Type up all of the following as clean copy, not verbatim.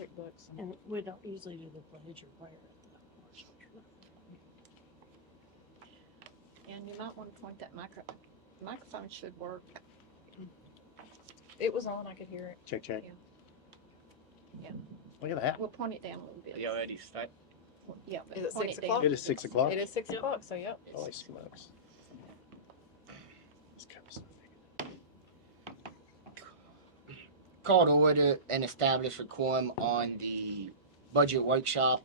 QuickBooks. And we don't usually do the pledge or prayer at the marshal. And you might want to point that microphone should work. It was on, I could hear it. Check, check. Yeah. Look at that. We'll point it down a little bit. You already start. Yeah, but Is it point 6 down. o'clock? It is 6 o'clock. It is 6 Yep. o'clock, so yep. Holy smokes. This cup's so big. Call to order and establish a quorum on the budget workshop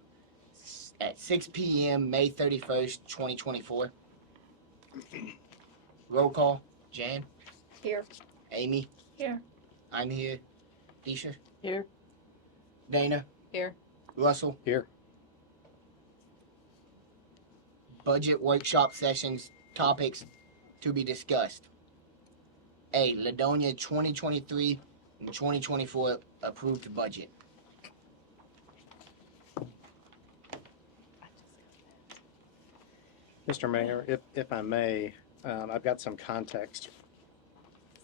at 6 p.m. May 31st, 2024. Roll call. Jan, Here. Amy. Here. I'm here. Isha. Here. Dana. Here. Russell. Here. Budget workshop sessions topics to be discussed. A. Ladonia 2023 and 2024 approved budget. Mr. Mayor, if I may, I've got some context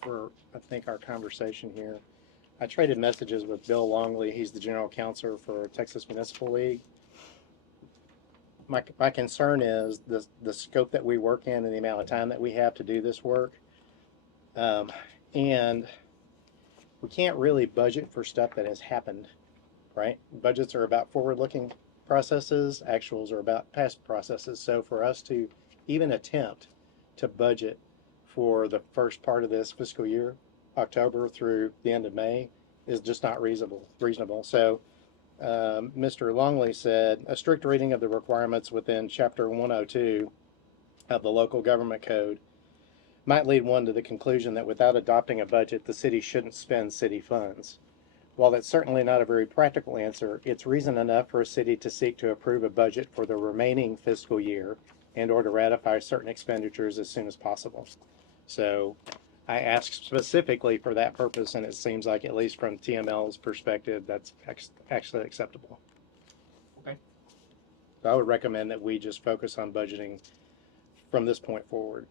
for, I think, our conversation here. I traded messages with Bill Longley. He's the general counsel for Texas Municipal League. My concern is the scope that we work in and the amount of time that we have to do this work. And we can't really budget for stuff that has happened, right? Budgets are about forward-looking processes, actuals are about past processes. So for us to even attempt to budget for the first part of this fiscal year, October through the end of May, is just not reasonable. So Mr. Longley said, a strict reading of the requirements within Chapter 102 of the Local Government Code might lead one to the conclusion that without adopting a budget, the city shouldn't spend city funds. While that's certainly not a very practical answer, it's reason enough for a city to seek to approve a budget for the remaining fiscal year and or to ratify certain expenditures as soon as possible. So I asked specifically for that purpose, and it seems like, at least from TML's perspective, that's actually acceptable. Okay. So I would recommend that we just focus on budgeting from this point forward.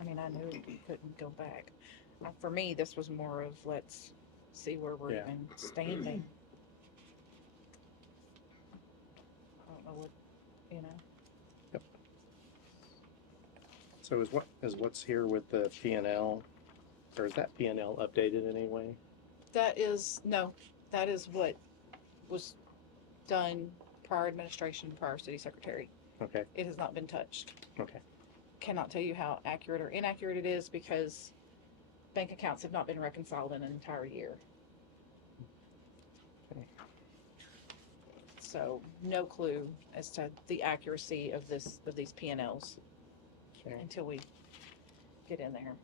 I mean, I knew we couldn't go back. For me, this was more of let's see where we're Yeah. even standing. I don't know what, you know. So what's here with the P&L, or is that P&L updated in any way? That is what was done prior administration, prior city secretary. Okay, It has not been touched. okay. Cannot tell you how accurate or inaccurate it is because bank accounts have not been reconciled in an entire year. Okay. So no clue as to the accuracy of these P&Ls Okay. until we get in there.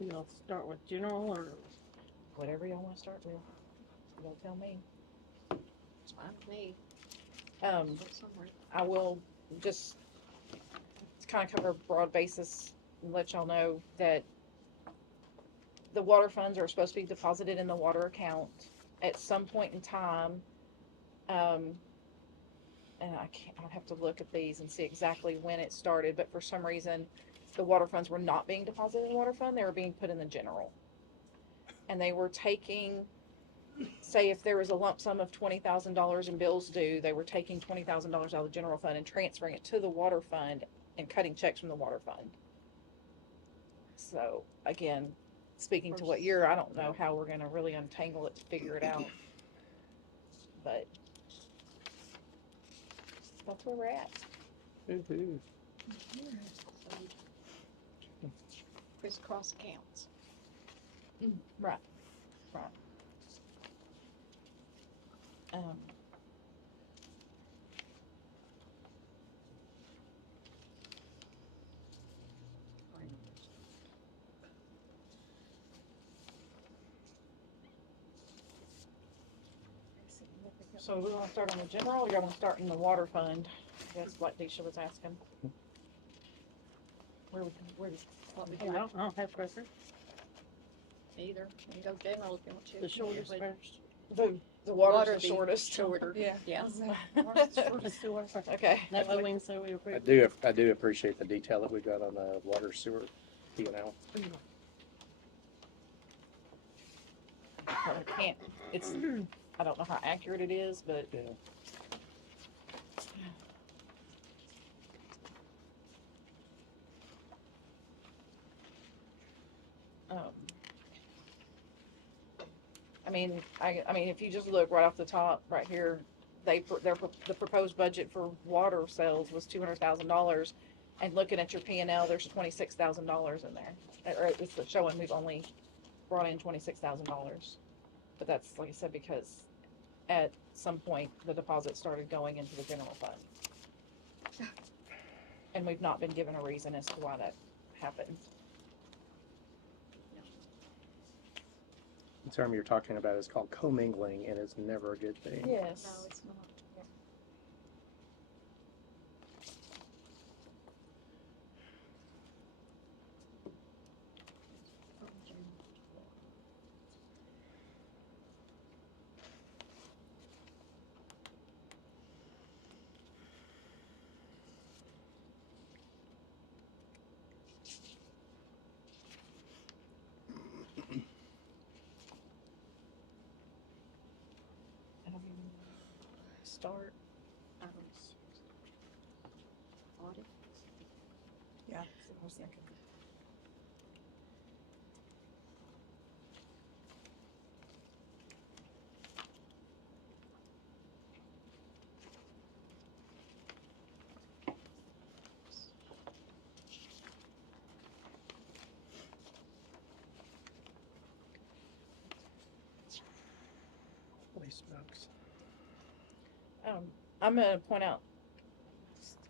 You'll start with general or Whatever y'all want to start with, y'all tell me. It's fine with me. Um, Go somewhere. I will just kind of cover a broad basis and let y'all know that the water funds are supposed to be deposited in the water account at some point in time. And I'll have to look at these and see exactly when it started, but for some reason, the water funds were not being deposited in the water fund, they were being put in the general. And they were taking, say if there was a lump sum of $20,000 in bills due, they were taking $20,000 out of the general fund and transferring it to the water fund and cutting checks from the water fund. So again, speaking to what you're, I don't know how we're gonna really untangle it to figure it out. But that's where we're at. Woo-hoo. Crisscross accounts. Right. Um, so we wanna start on the general, or y'all wanna start in the water fund? That's what Deisha was asking. Where What we I do, don't have preference. either, you can go general if you want to. The shortest But first. The water's Water the be shortest. Shorter, Yeah. yeah. Let's do our first. Okay. That way we can say we approve. I do appreciate the detail that we got on the water sewer P&L. I can't, it's, I don't know how accurate it is, but Yeah. um, I mean, if you just look right off the top, right here, the proposed budget for water sales was $200,000, and looking at your P&L, there's $26,000 in there. Or it's showing we've only brought in $26,000. But that's, like I said, because at some point, the deposit started going into the general fund. And we've not been given a reason as to why that happened. The term you're talking about is called commingling, and it's never a good thing. Yes. No, it's not. Start. Audit. Yeah. That's what I was thinking. Holy smokes. I'm gonna point out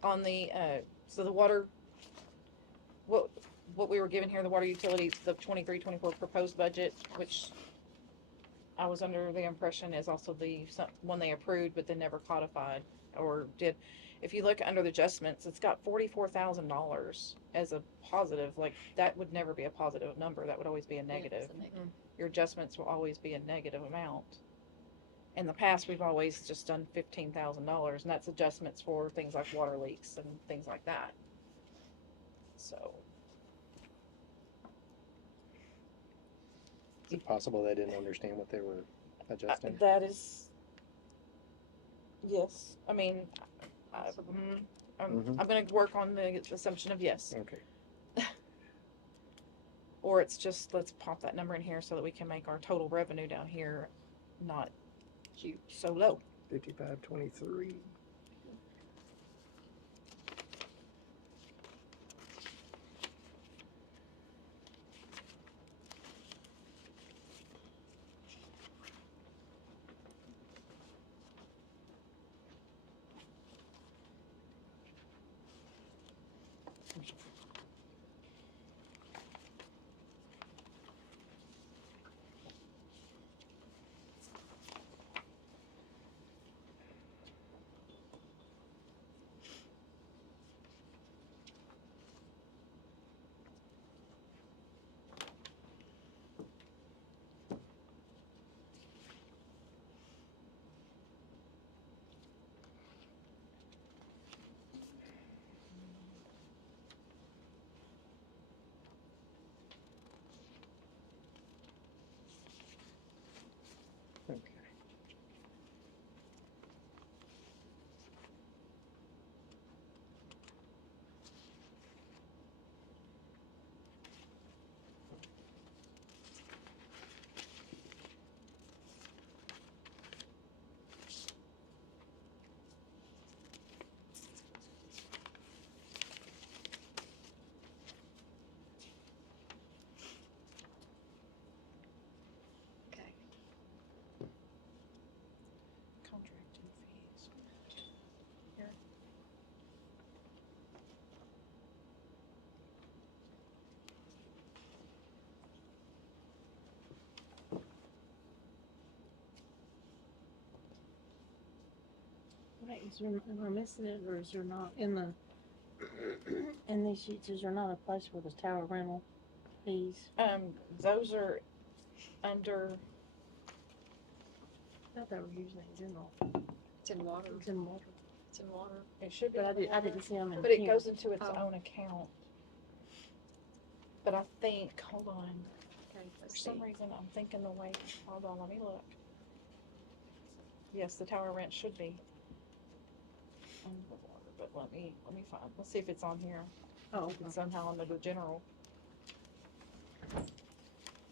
on the, so the water, what we were given here, the water utilities, the 23-24 proposed budget, which I was under the impression is also the one they approved but then never codified or did. If you look under the adjustments, it's got $44,000 as a positive. Like, that would never be a positive number. That would always be a Yeah, negative. it's a negative. Your adjustments will always be a negative amount. In the past, we've always just done $15,000, and that's adjustments for things like water leaks and things like that. So, Is it possible they didn't understand what they were adjusting? that is, yes. I mean, Possible. Mhm. I'm going to work on the assumption of yes. Okay. Or it's just, let's pop that number in here so that we can make our total revenue down here not Huge. so low. 5523. Right, is there, am I missing it, or is there not in the, in these sheets, is there not a place for the tower rental fees? Those are under, I thought they were usually in general, It's in water, it's in water, it's in water. it should be. but I under did, I water, didn't see them in But it here. goes into its Oh. own account. But I think, hold on, Okay, for let's some see. reason I'm thinking the way, hold on, let me look. Yes, the tower rent should be under the water, but let me find, let's see if it's on here. Oh, If it's somehow under the general.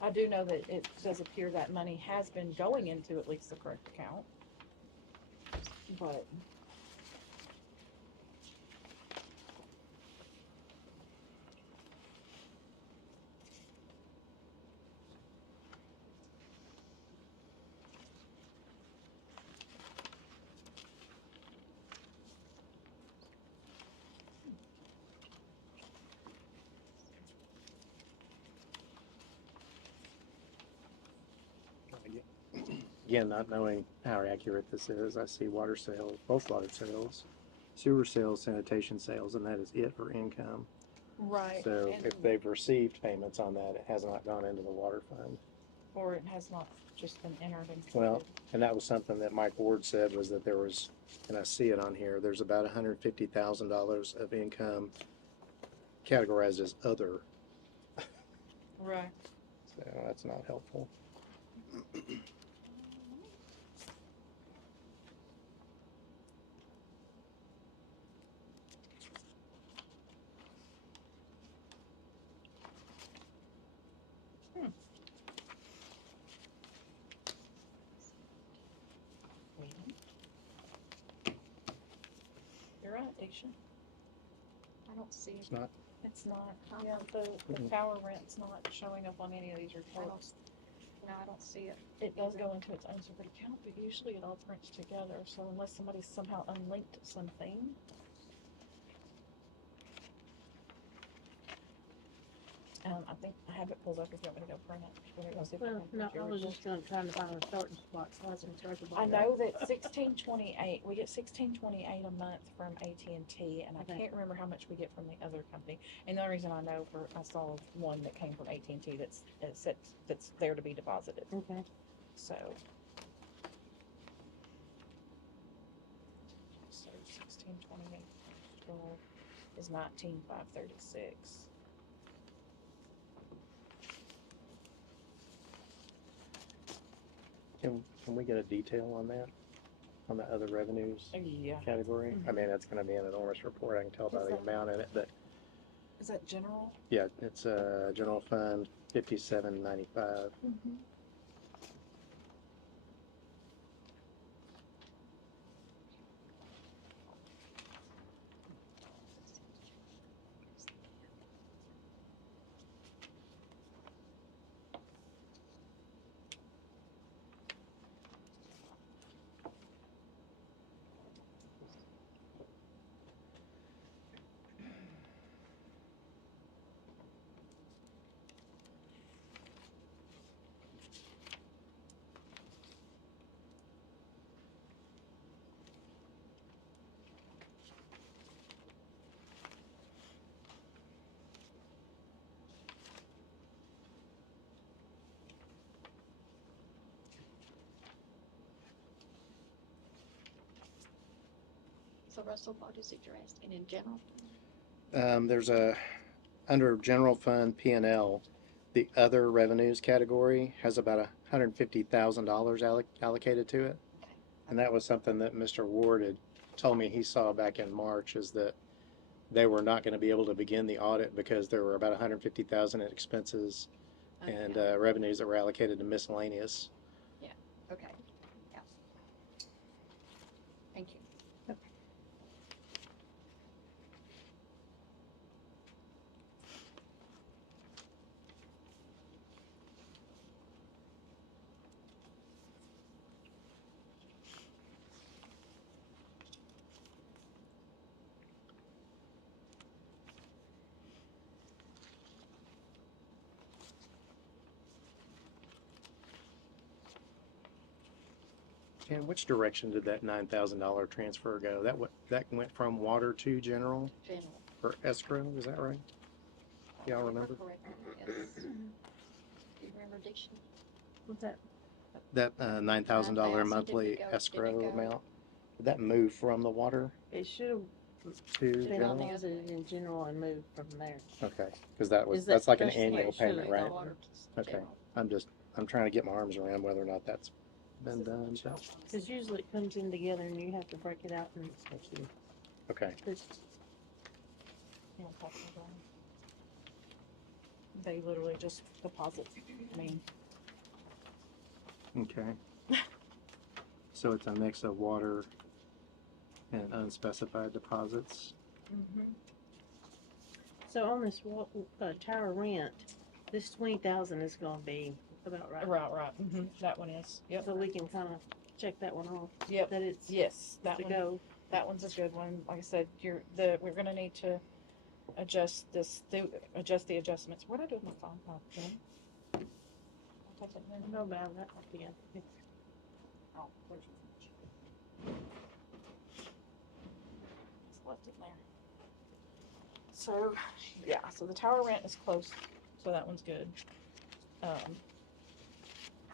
I do know that it does appear that money has been going into at least the correct account. But. Again, not knowing how accurate this is, I see water sales, both water sales, sewer sales, sanitation sales, and that is it for income. Right. So and- if they've received payments on that, it has not gone into the water fund. Or it has not just been entered into. Well, and that was something that Mike Ward said, was that there was, and I see it on here, there's about $150,000 of income categorized as other, Right. so that's not helpful. You're right, Aisha. I don't see, It's not, It's not, yeah, the Mhm. tower rent's not showing up on any of these reports. no, I don't see it. It does go into its own separate account, but usually it all prints together, so unless somebody somehow unlinked something. I think I have it pulled up if you want me to go print it. You want me to go see if I Well, can no, print your I was report? just gonna try to find a starting spot, so I was gonna start the I bottom. know that 1628, we get 1628 a month from AT&T, and I Okay. can't remember how much we get from the other company. And the only reason I know I saw one that came from AT&T that's there to be deposited, Okay, so. So 1628 12 is 19,536. can we get a detail on that? On the other revenues Yeah. category? I mean, it's gonna be an enormous report, I can tell by Is the that- amount in it, but Is that general? yeah, it's general fund 5795. Mm-hmm. So Russell, what is it you're asking in general? There's a, under general fund P and L, the other revenues category has about $150,000 allocated to it. Okay. And that was something that Mr. Ward had told me he saw back in March, is that they were not going to be able to begin the audit because there were about 150,000 in expenses and Okay. revenues that were allocated to miscellaneous. Okay, yeah. Thank you. Ken, which direction did that $9,000 transfer go? That went from water to general General. or escrow, is that right? Y'all remember? Correctly, yes. Do you remember, Dixon? What's that? That $9,000 $9,000 monthly did it go- escrow did it go? amount? Did that move from the water It should have to been general? deposited in general and moved from there. Okay, because that's like an that's the way annual it should've payment, gone. right? Water to Okay. general. I'm trying to get my arms around whether or not that's been done. So. Cause usually it comes in together and you have to break it out and Okay, it's, You know, talking about. They literally just deposit, I mean, okay. So it's a mix of water and unspecified deposits. so on this tower rent, this 20,000 is gonna be about right. right, that one is, yep, So we can kinda check that one off, yep, that it's yes, that to one, go. that one's a good one, like I said, we're gonna need to adjust adjust the adjustments, what'd I do with my phone, Jen? I'll type it in there. No bad, that, yeah. Oh, there's just left it there. So, yeah, so the tower rent is close, so that one's good.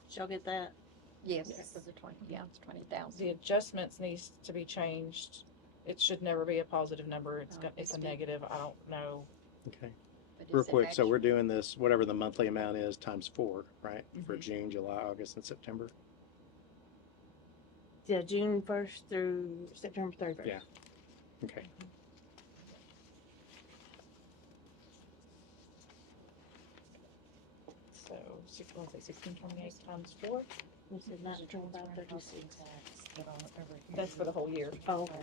Did y'all get that? Yes, Yes. for the 20, yeah, it's 20,000. The adjustments needs to be changed. It should never be a positive number. It's Oh, it's a it's been- negative. I don't know. Okay. But Real is it quick, so we're actual? doing this, whatever the monthly amount is, times 4, right? For Mhm. June, July, August, and September. Yeah, June 1st through September 31st. Yeah. Okay. So, let's say 1628 times 4. We said 19,536. That's for the whole year. Oh, okay.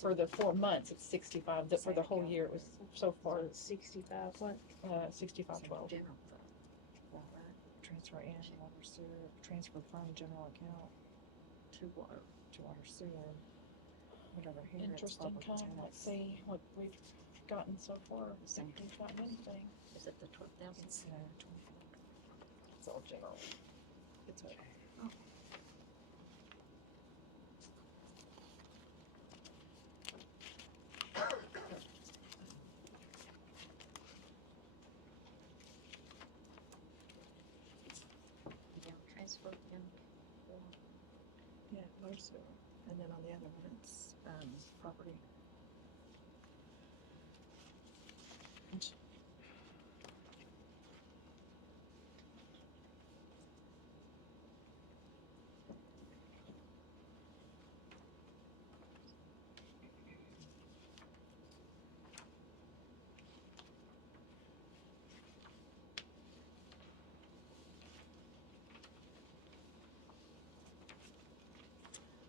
For the 4 months, it's 65. For the whole year, it was so far So it's 65, what? 6512. General fund. Transfer in water sewer, transfer from general account To water. to water sewer. Whatever here. Interest income. Let's see what we've gotten so far. If we've gotten anything. Is it the 12,000? It's it's all general. It's okay. Yeah, transfer in. Yeah, water sewer. And then on the other one, it's property.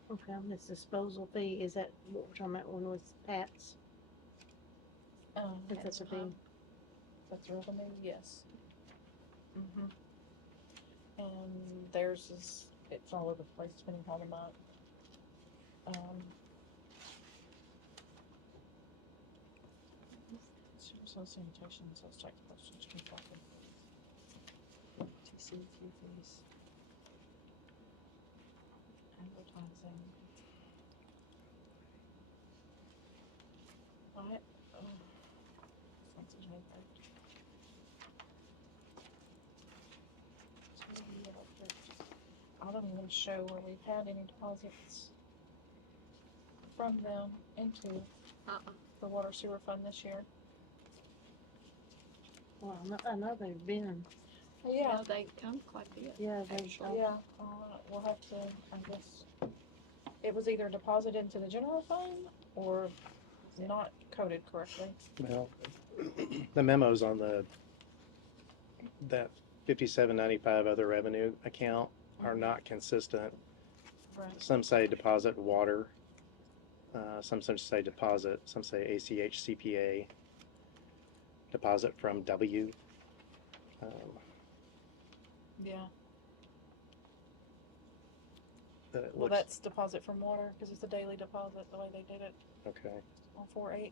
Okay, on this disposal fee, is that what we're talking about when with Pat's? Is that the fee? That's revenue, yes. Mhm. And theirs is, it's all over the place, depending on the month. So sanitation, sales tax, postage, construction. TC, fee fees. Advertising. What? Sausage maker. I don't even show where we've had any deposits from them into Uh-uh. the water sewer fund this year. Well, I know they've been, Yeah, they come quite a bit. yeah, they've, Actually, Yeah, we'll have to, I guess, it was either deposited into the general fund or not coded correctly. Well, the memos on that 5795 other revenue account are not consistent. Right. Some say deposit water, some say deposit, some say ACH CPA, deposit from W. Yeah, But it well, looks, that's deposit from water, cause it's a daily deposit, the way they did it okay. on 4/8.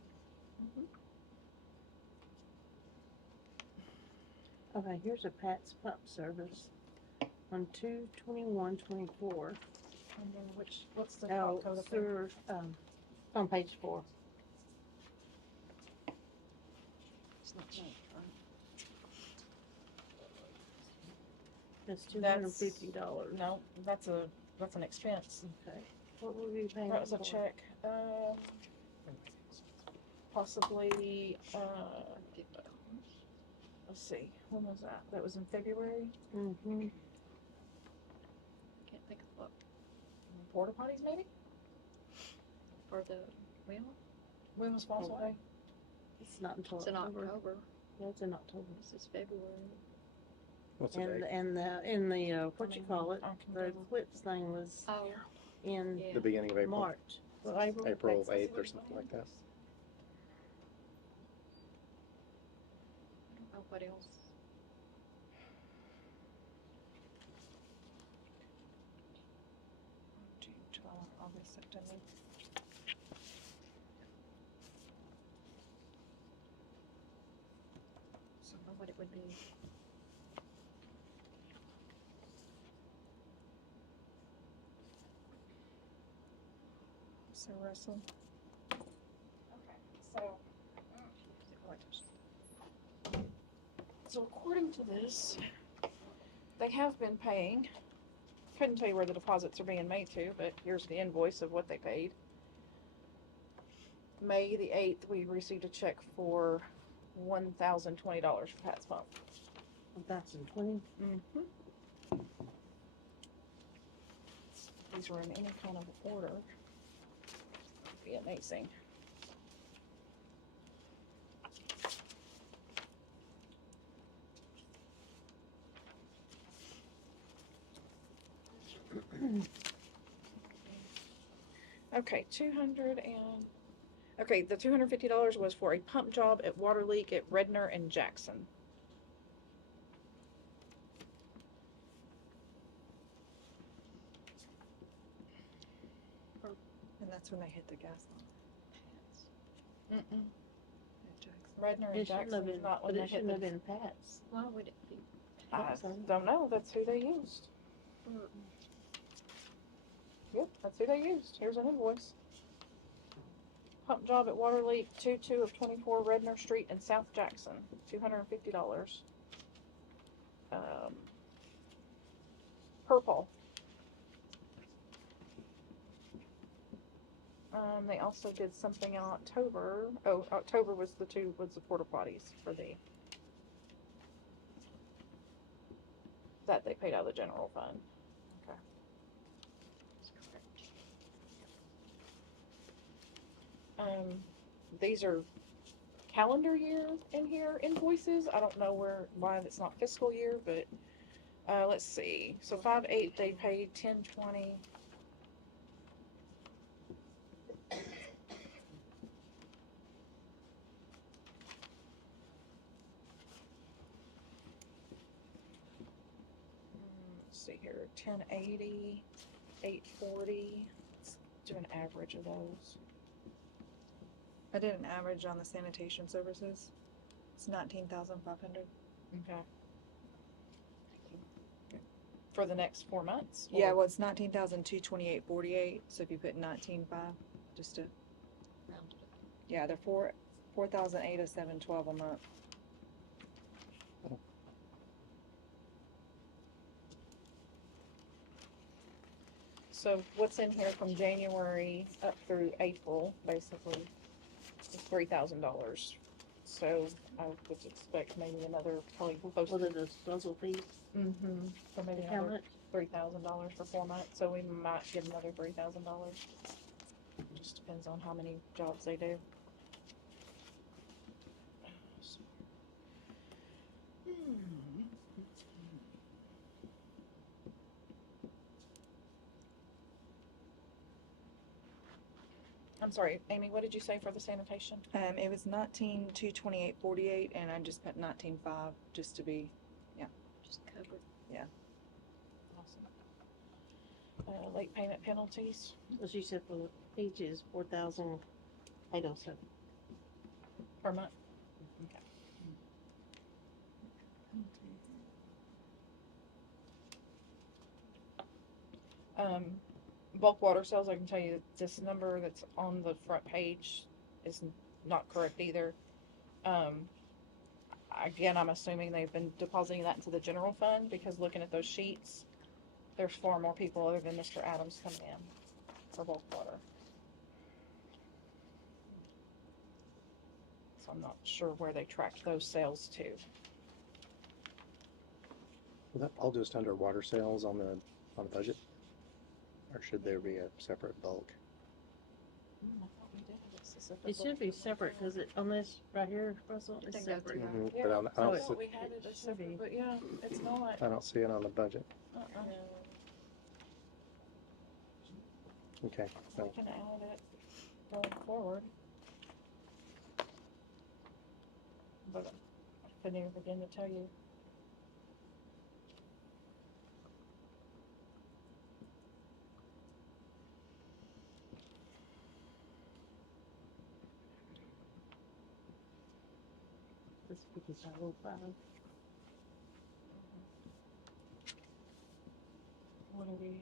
okay, here's a Pat's pump service on 2/21/24. And then what's the Oh, top code up there? sewer, on page 4. It's not that, right? That's That's- $250. No, that's an expense. Okay. What were we paying That was a for? check, possibly, $50. let's see, when was that? That was in February? Mm-hmm. Can't think of what, Porta potties, maybe? for the wheel. When was Fossil Day? It's not until It's in October. October. Yeah, it's in October. This is February. What's the And, date? in the, what you call it, I can the go- Eclipse thing was Oh, in yeah. The beginning of April, March. Well, April? April Let's see 8th or what something it like that. was. I don't know what else. June, July, August, September. I don't know what it would be. So Russell. Okay, so. So according to this, they have been paying. Couldn't tell you where the deposits are being made to, but here's the invoice of what they paid. May the 8th, we received a check for $1,020 for Pat's pump. 1,020. Mm-hmm. These were in any kind of order. Be amazing. Okay, okay, the $250 was for a pump job at Water Leak at Redner and Jackson. And that's when they hit the gas line Mm-mm. at Jackson. Redner and It shouldn't have Jackson been, is not but when they it hit shouldn't have the. been Pat's. Why would it be? I so. don't know. That's who they used. Yep, that's who they used. Here's an invoice. Pump job at Water Leak, 2/2 of 24 Redner Street in South Jackson, $250. Purple. They also did something in October. Oh, October was the porta potties for the. That they paid out of the general fund. Okay. That's correct. These are calendar year in here invoices. I don't know why it's not fiscal year, but let's see. So 5/8 they paid 10/20. Let's see here, 10/80, 8/40. Let's do an average of those. I did an average on the sanitation services. It's 19,500. Okay. For the next 4 months? Yeah, or- well, it's 19,228.48. So if you put 19,500, just to Rounded up. yeah, they're 4,807.12 a month. So what's in here from January up through April, basically, is $3,000. So I would expect maybe another, probably close What to. are the disposal fees? Mm-hmm. So maybe How another much? $3,000 for 4 months, so we might get another $3,000. Just depends on how many jobs they do. I'm sorry, Amy, what did you say for the sanitation? It was 19,228.48, and I just put 19,500 just to be. Just covered. Awesome. Late payment penalties, Well, she said for each is 4,807. per month. bulk water sales, I can tell you this number that's on the front page is not correct either. Again, I'm assuming they've been depositing that into the general fund because looking at those sheets, there's far more people other than Mr. Adams coming in for bulk water. So I'm not sure where they tracked those sales to. Will that all just under water sales on the budget? Or should there be a separate bulk? I thought we did have a specific It should be bulk separate, cause it, on this right here, Russell, I it's think that's separate. right. Mhm, Yeah, but I I don't thought see, we had it as Should be. separate, but yeah, it's not. I don't see it on the budget. Uh-uh. Okay, We no, can add it going forward. But I couldn't even begin to tell you. This 5505. What are we,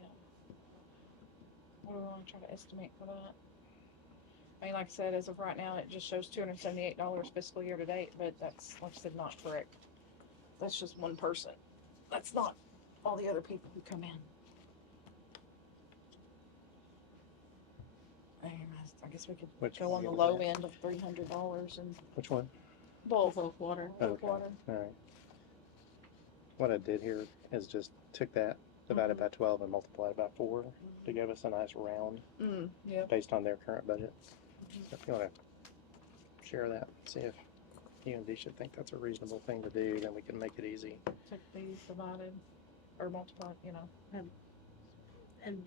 what do we want to try to estimate for that? I mean, like I said, as of right now, it just shows $278 fiscal year to date, but that's, like I said, not correct. That's just one person. That's not all the other people who come in. I guess we could Which go on the one? low end of $300 and which one? bulk water. Okay. water. Alright. What I did here is just took that, divided by 12 and multiplied by 4 to give us a nice round Yeah. based on their current budget. So if you wanna share that, see if UND should think that's a reasonable thing to do, then we can make it easy. Took these divided or multiplied, you know.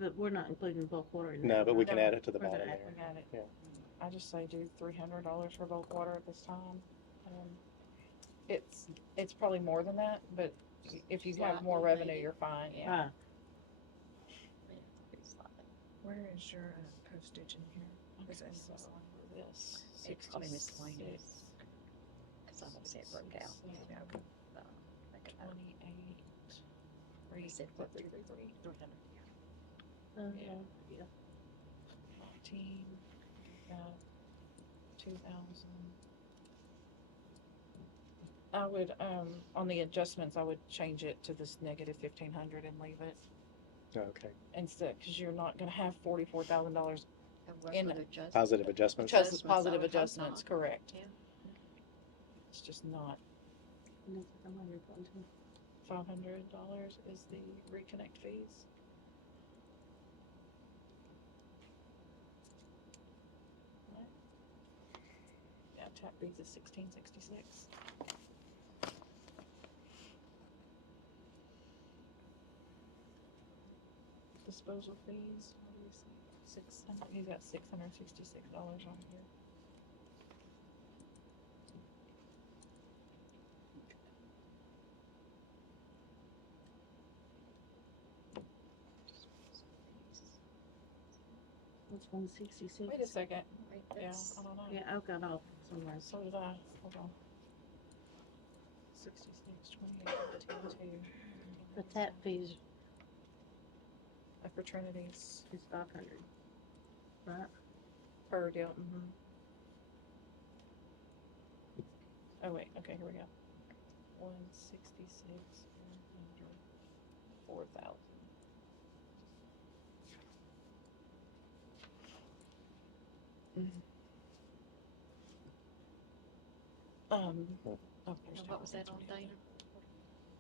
But we're not including bulk water in that. No, but we right? can add it to the We're gonna bottom add- there. We got it. Yeah. I just say do $300 for bulk water at this time. It's probably more than that, but if you have more Slightly, revenue, maybe. you're fine. Yeah. Ah, Pretty slightly. Where is your postage in here? Is it in So, this one? this It's probably 66, miscellaneous. Cause I don't see it broke out. 66, Yeah, okay. So, make it out. 28, You said what, 300? 300. yeah. 19, 2,000. I would, on the adjustments, I would change it to this negative 1,500 and leave it Okay. instead, because you're not gonna have $44,000 And what In would adjust- Positive adjustments. because Adjustments, it's positive I would hope adjustments, not. correct. Yeah. It's just not. And this is the one you're going to. $500 is the reconnect fees. Right. Yeah, tap fees is $16.66. Disposal fees, what do you see? 600, he's got $666 on here. What's 166? Wait a second, Wait, yeah, that's- I don't know. Yeah, I got off somewhere. So did I, hold on. 66, 28, 2. The tap fees For Trinity's is 500, right? per deal, Oh wait, okay, here we go. 166, 4,000. Oh, there's And what was that on Dana?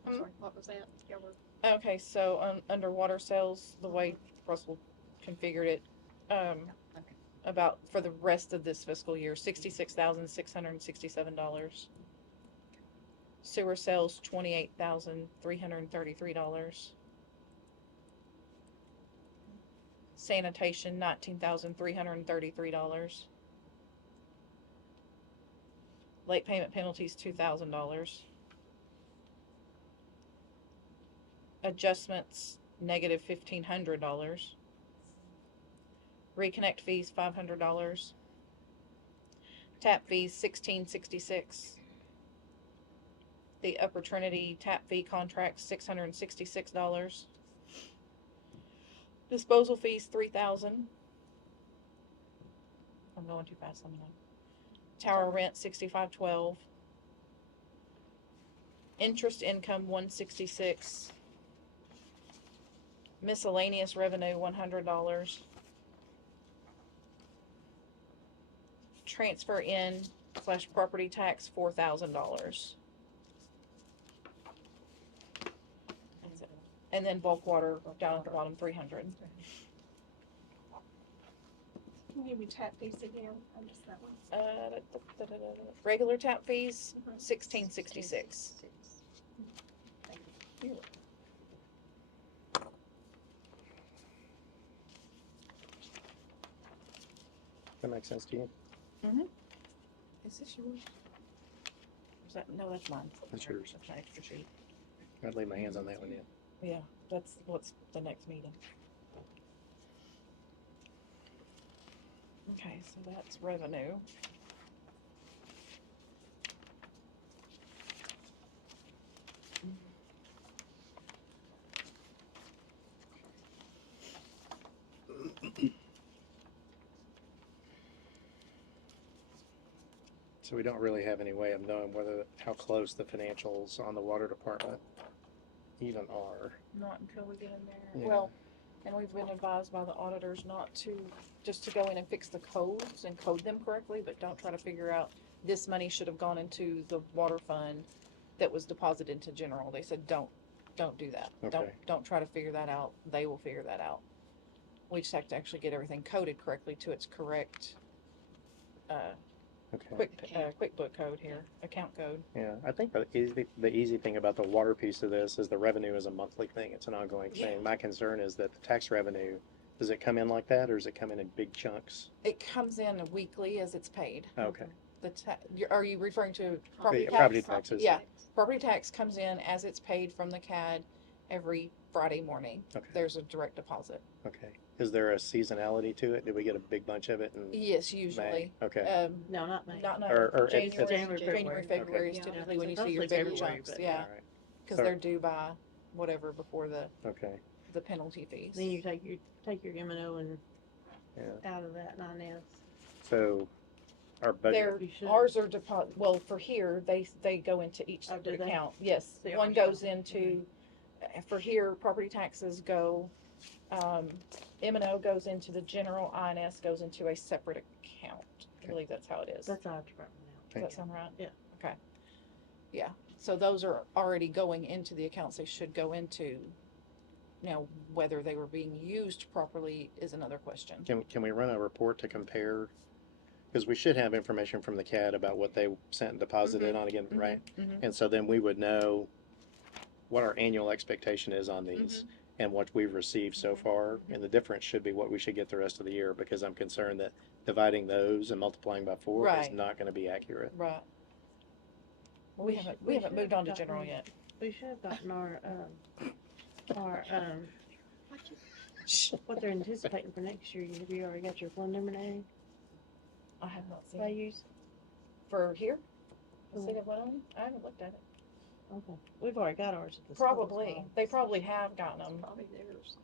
I'm Hmm? sorry, what was that? Yeah, we're Okay, so under water sales, the way Russell configured it, okay. about for the rest of this fiscal year, $66,667. Sewer sales, $28,333. Sanitation, $19,333. Late payment penalties, $2,000. Adjustments, negative $1,500. Reconnect fees, $500. Tap fees, $16.66. The Upper Trinity tap fee contract, $666. Disposal fees, 3,000. I'm going too fast, let me know. Tower rent, 6512. Interest income, 166. Miscellaneous revenue, $100. Transfer in / property tax, $4,000. And then bulk water down at the bottom, 300. Can you give me tap fees again? I missed that one. Regular tap fees, 1666. That makes sense to you? Is this yours? Is that, no, that's mine. That's yours. That's my extra sheet. I'd lay my hands on that one, yeah. Yeah, that's what's the next meeting. Okay, so that's revenue. So we don't really have any way of knowing how close the financials on the water department even are. Not until we get in there. Yeah. Well, and we've been advised by the auditors not to, just to go in and fix the codes and code them correctly, but don't try to figure out this money should have gone into the water fund that was deposited into general. They said, don't do that. Okay. Don't try to figure that out. They will figure that out. We just have to actually get everything coded correctly to its correct, Okay. QuickBook code here, account code. Yeah, I think the easy thing about the water piece of this is the revenue is a monthly thing. It's an ongoing Yeah. thing. My concern is that the tax revenue, does it come in like that or does it come in big chunks? It comes in weekly as it's paid. Okay. Are you referring to property Yeah, tax? property taxes. Yeah, property tax comes in as it's paid from the CAD every Friday morning. Okay. There's a direct deposit. Okay. Is there a seasonality to it? Do we get a big bunch of it in Yes, May? usually. Okay. No, not me. Not Or January, it's- January, February is Okay. typically when you see Mostly your big February, chunks, but- yeah, All right. because So- they're due by whatever before the Okay. penalty fees. Then you take your M&O and Yeah. out of that 9S. So our budget. Their, You should. ours are well, for here, they go into each Oh, do separate they? account. Yes, See, one ours goes don't. into, for here, property taxes go, M&O goes into the general, INS goes into a separate account. I Okay. believe that's how it is. Does That's our department now. that Thank you. sound right? Yeah. Okay. Yeah, so those are already going into the accounts they should go into. Now, whether they were being used properly is another question. Can we run a report to compare? Because we should have information from the CAD about what they sent and deposited on again, Mhm. right? Mhm. And so then we would know what our annual expectation is on these and what we've received so far. And the difference should be what we should get the rest of the year, because I'm concerned that dividing those and multiplying by 4 is Right. not going to be accurate. Right. Well, we haven't moved on to general yet. We should have gotten our what they're anticipating for next year. Have you already got your preliminary I have not seen it. values? For here? The Mhm. city of Wyoming? I haven't looked at it. Okay, we've already got ours at the school, Probably. so- They probably have gotten them. Probably theirs.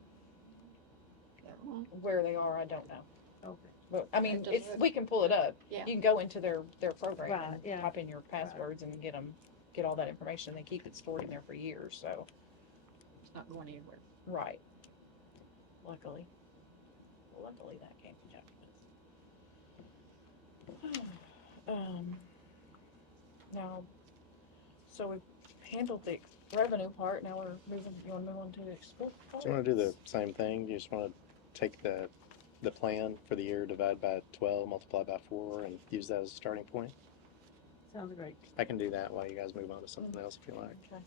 That one. Where they are, I don't know. Okay, But, I mean, Have to it's, look. we can pull it up. Yeah. You can go into their program Right, and yeah. type in your passwords and get all that information. They keep it stored in there for years, so, It's not going anywhere. right. Luckily that came from Japanese. Now, so we've handled the revenue part, now we're moving, you wanna move on to the expense part? Do you want to do the same thing? You just want to take the plan for the year, divide by 12, multiply by 4, and use that as a starting point? sounds great. I can do that while you guys move on to something else if you like. Okay.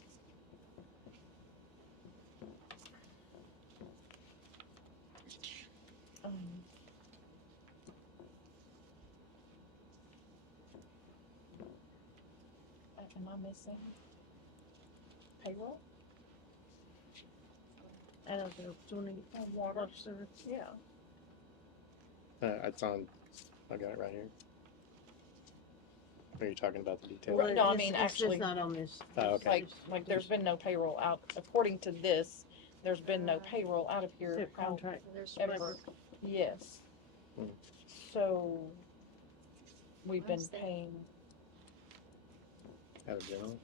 Am I missing payroll? I don't know, do you wanna get water service? Yeah. It's on, I got it right here. Are you talking about the detail? Right, no, I it's- mean, it's just actually- not on this. Oh, okay. Like there's been no payroll out, according to this, there's been no payroll out of here. Except How- contract. There's Ever. labor. Yes. Hmm. So, we've been Why's that? paying. Out of general.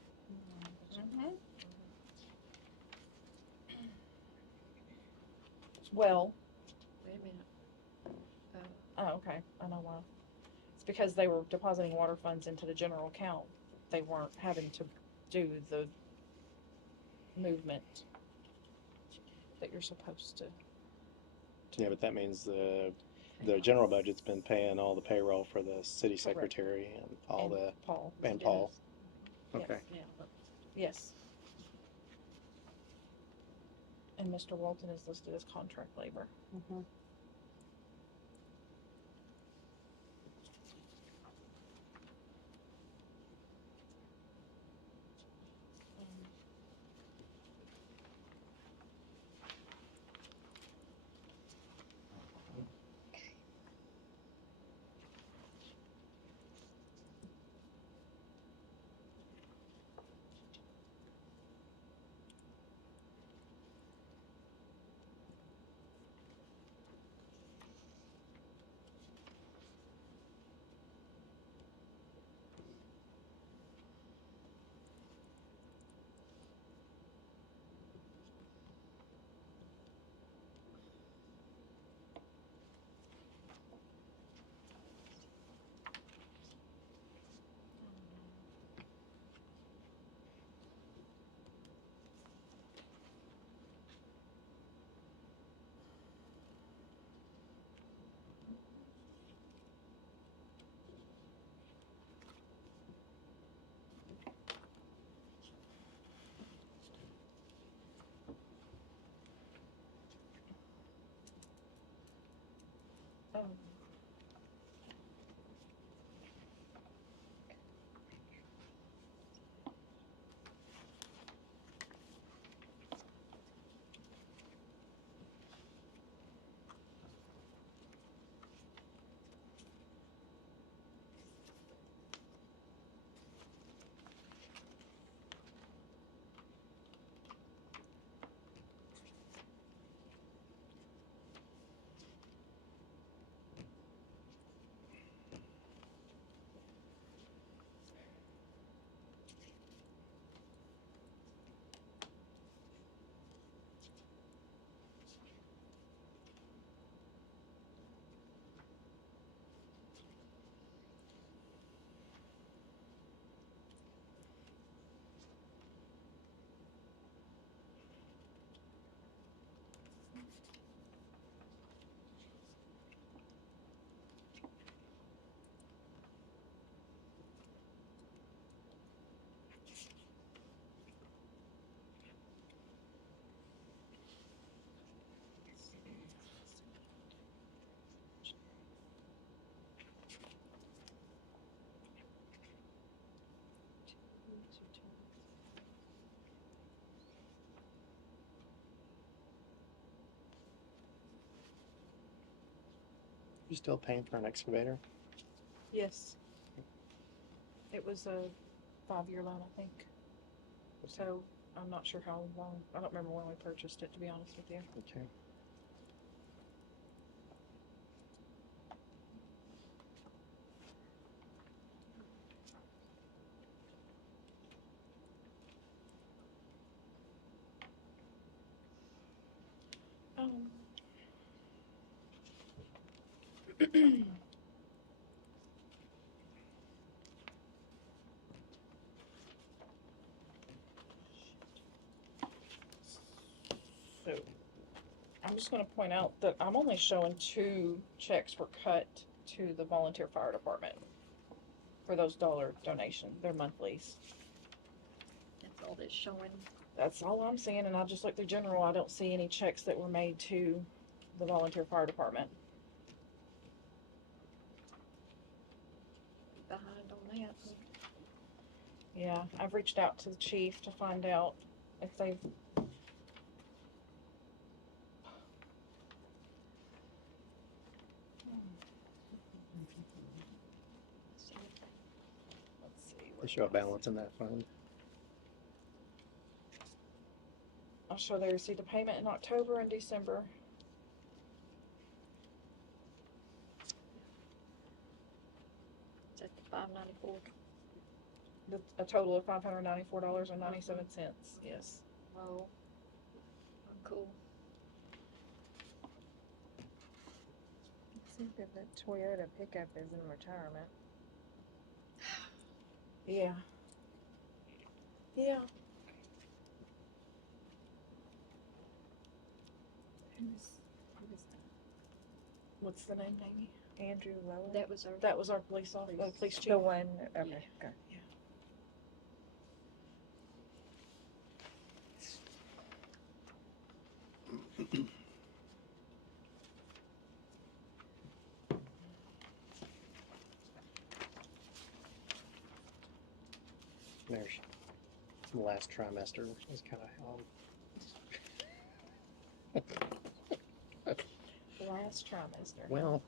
Well, Wait a minute. oh, okay, I know why. It's because they were depositing water funds into the general account. They weren't having to do the movement that you're supposed to. Yeah, but that means the general budget's been paying all the payroll for the city Correct. secretary and all And Paul. and Paul. Yes. Okay. Yeah, but Yes. And Mr. Walton is listed as contract labor. Mhm. Um, You still paying for an excavator? Yes. It was a 5-year loan, I think. So I'm not sure how long. I don't remember when we purchased it, to be honest with you. Okay. Um. So, I'm just gonna point out that I'm only showing 2 checks were cut to the volunteer fire department for those dollar donations, their monthlies. that's all that's showing. That's all I'm seeing, and I just looked through general, I don't see any checks that were made to the volunteer fire department. Behind on that. Yeah, I've reached out to the chief to find out if they've. Let's see. They show a balance in that fund. I'll show they received a payment in October and December. Is that the $594? A total of $594.97, yes. Oh. Cool. I think that the Toyota pickup is in retirement. Yeah. Yeah. Who was What's the name, Amy? that? Andrew Lower? That was our. That was our police officer, police chief. The one, okay, good. There's the last trimester is kind of how. Last trimester. Well,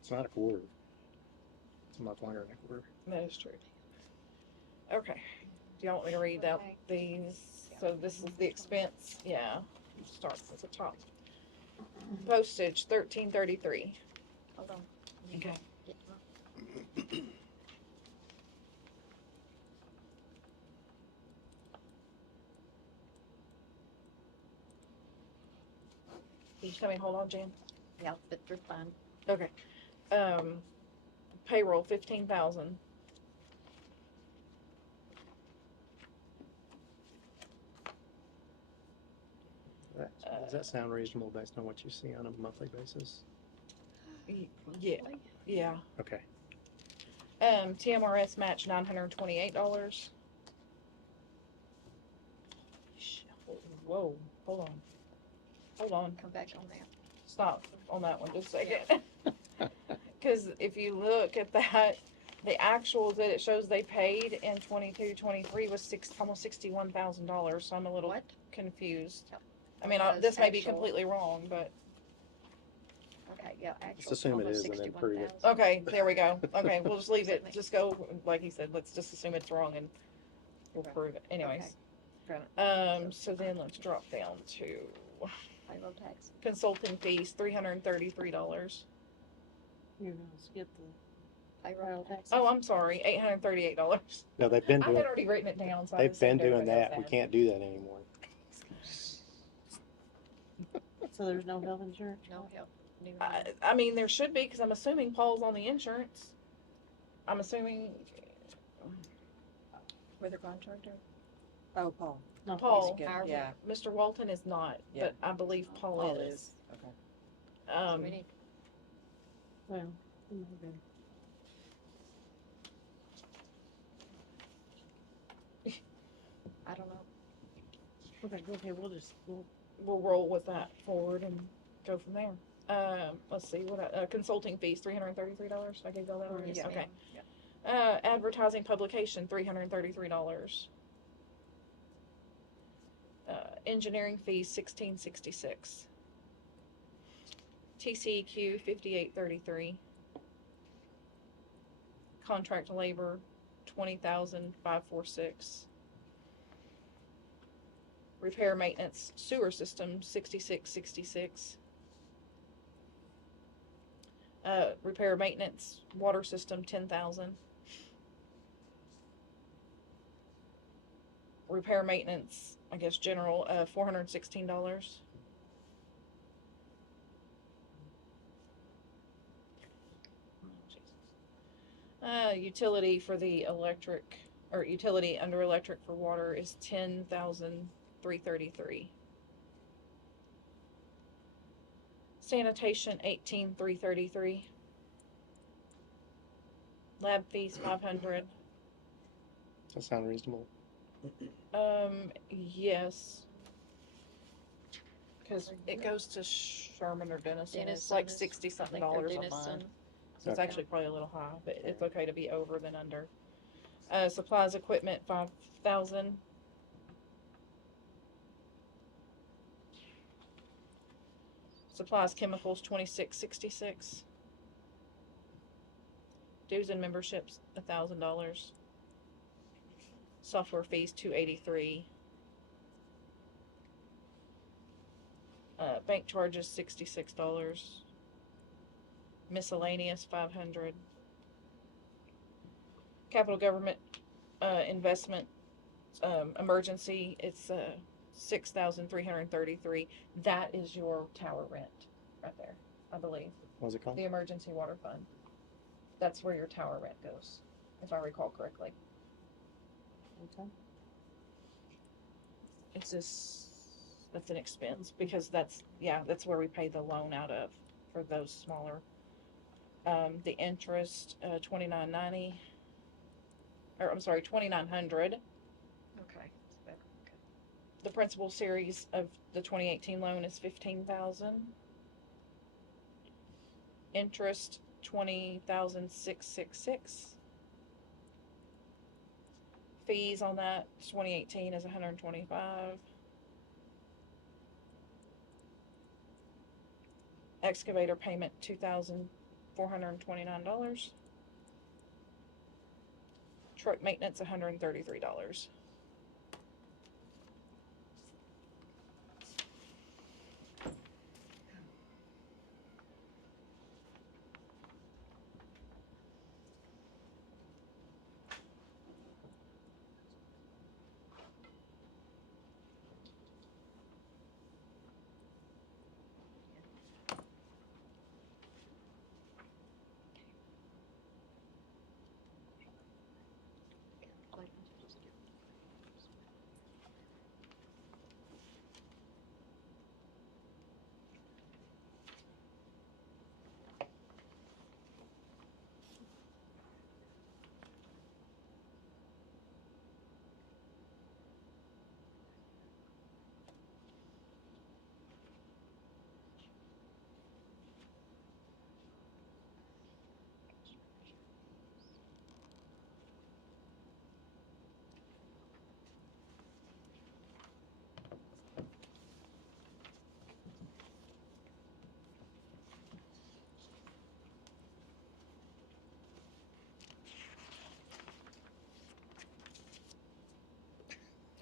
it's not a quarter. It's a month longer than a quarter. That is true. Okay. Do y'all want me to read out Okay. these? So this is the expense. Yeah. Starts at the top. Postage, $13.33. Hold on. Okay. Get my- Can you tell me, hold on, Jan? Yeah, but they're fine. Okay. Payroll, 15,000. Does that sound reasonable based on what you see on a monthly basis? Yeah, yeah. Okay. TMRS match, $928. Whoa, hold on. Hold on. Come back on there. Stop on that one just a second. Because if you look at that, the actuals that it shows they paid in 22-23 was almost $61,000. So I'm a little What? confused. Yep. I mean, Because this may be actual- completely wrong, but Okay, yeah, actually. Let's assume it is and then prove it. okay, there we go. Okay, we'll just leave it. Just go like he said. Let's just assume it's wrong and we'll Okay. prove it. Anyways. Got So then let's drop down to Payroll tax. consulting fees, $333. You're gonna skip the Payroll payroll tax. taxes. Oh, I'm sorry, $838. No, they've been I doing, had already written it down, so I they've just been assumed doing everybody else that. We had. can't do that anymore. So there's no health insurance? No help. Neither I mean, there should be, because I'm assuming Paul's on the insurance. I'm assuming with a contractor? Oh, Paul. No, Paul. Good, Our- yeah. Mr. Walton is not, Yeah. but I believe Paul, Paul is. is, okay. So we need, well, maybe. I don't know. Okay, We'll roll with that forward and go from there. Let's see, consulting fees, $333. I gave y'all that already? Yeah. Okay. Yeah. Advertising publication, $333. Engineering fees, $16.66. TCEQ, $58.33. Contract labor, $20,546. Repair maintenance sewer system, $66.66. Repair maintenance water system, $10,000. Repair maintenance, I guess general, $416. Utility for the electric, or utility under electric for water is $10,333. Sanitation, $18,333. Lab fees, $500. Does that sound reasonable? Yes. Cause it goes to Sherman or Denison, it's Denison like is- $60 I something think they're dollars a Denison. month. So it's Okay. actually probably a little high, but it's okay to be over than under. Supplies, equipment, 5,000. Supplies, chemicals, $26.66. Dues and memberships, $1,000. Software fees, $283. Bank charges $66. Miscellaneous 500. Capital government investment emergency, it's 6,333. That is your tower rent right there, I believe. What's it called? The emergency water fund. That's where your tower rent goes, if I recall correctly. Okay. It's just, that's an expense because that's where we pay the loan out of for those smaller. The interest, $29.90, or I'm sorry, $2,900. Okay. The principal series of the 2018 loan is $15,000. Interest $20,666. Fees on that 2018 is $125. Excavator payment $2,429. Truck maintenance $133.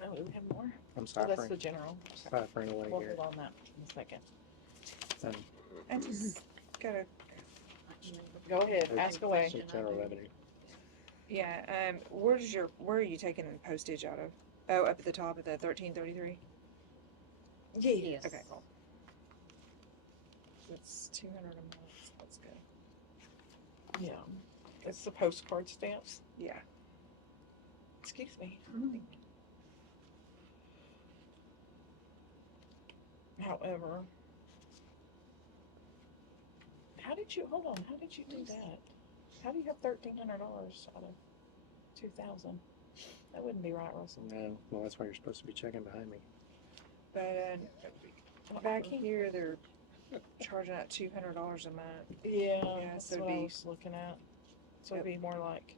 Oh, we have more? I'm Oh, that's the ciphering, general. ciphering away We'll here. hold on that in a second. I just gotta, Go ahead, ask away. So general revenue. yeah, where are you taking the postage out of? Oh, up at the top of the 1333? Yes. Okay, cool. It's 200 a month, so that's good. Yeah. It's the postcard stamps. Yeah. Excuse me. However, hold on, how did you do that? How do you have $1,300 out of 2,000? That wouldn't be right, Russell. No, well, that's why you're supposed to be checking behind me. But back here, they're charging out $200 a month. Yeah, Yeah, that's so what I it'd be- was looking at. So it'd be more like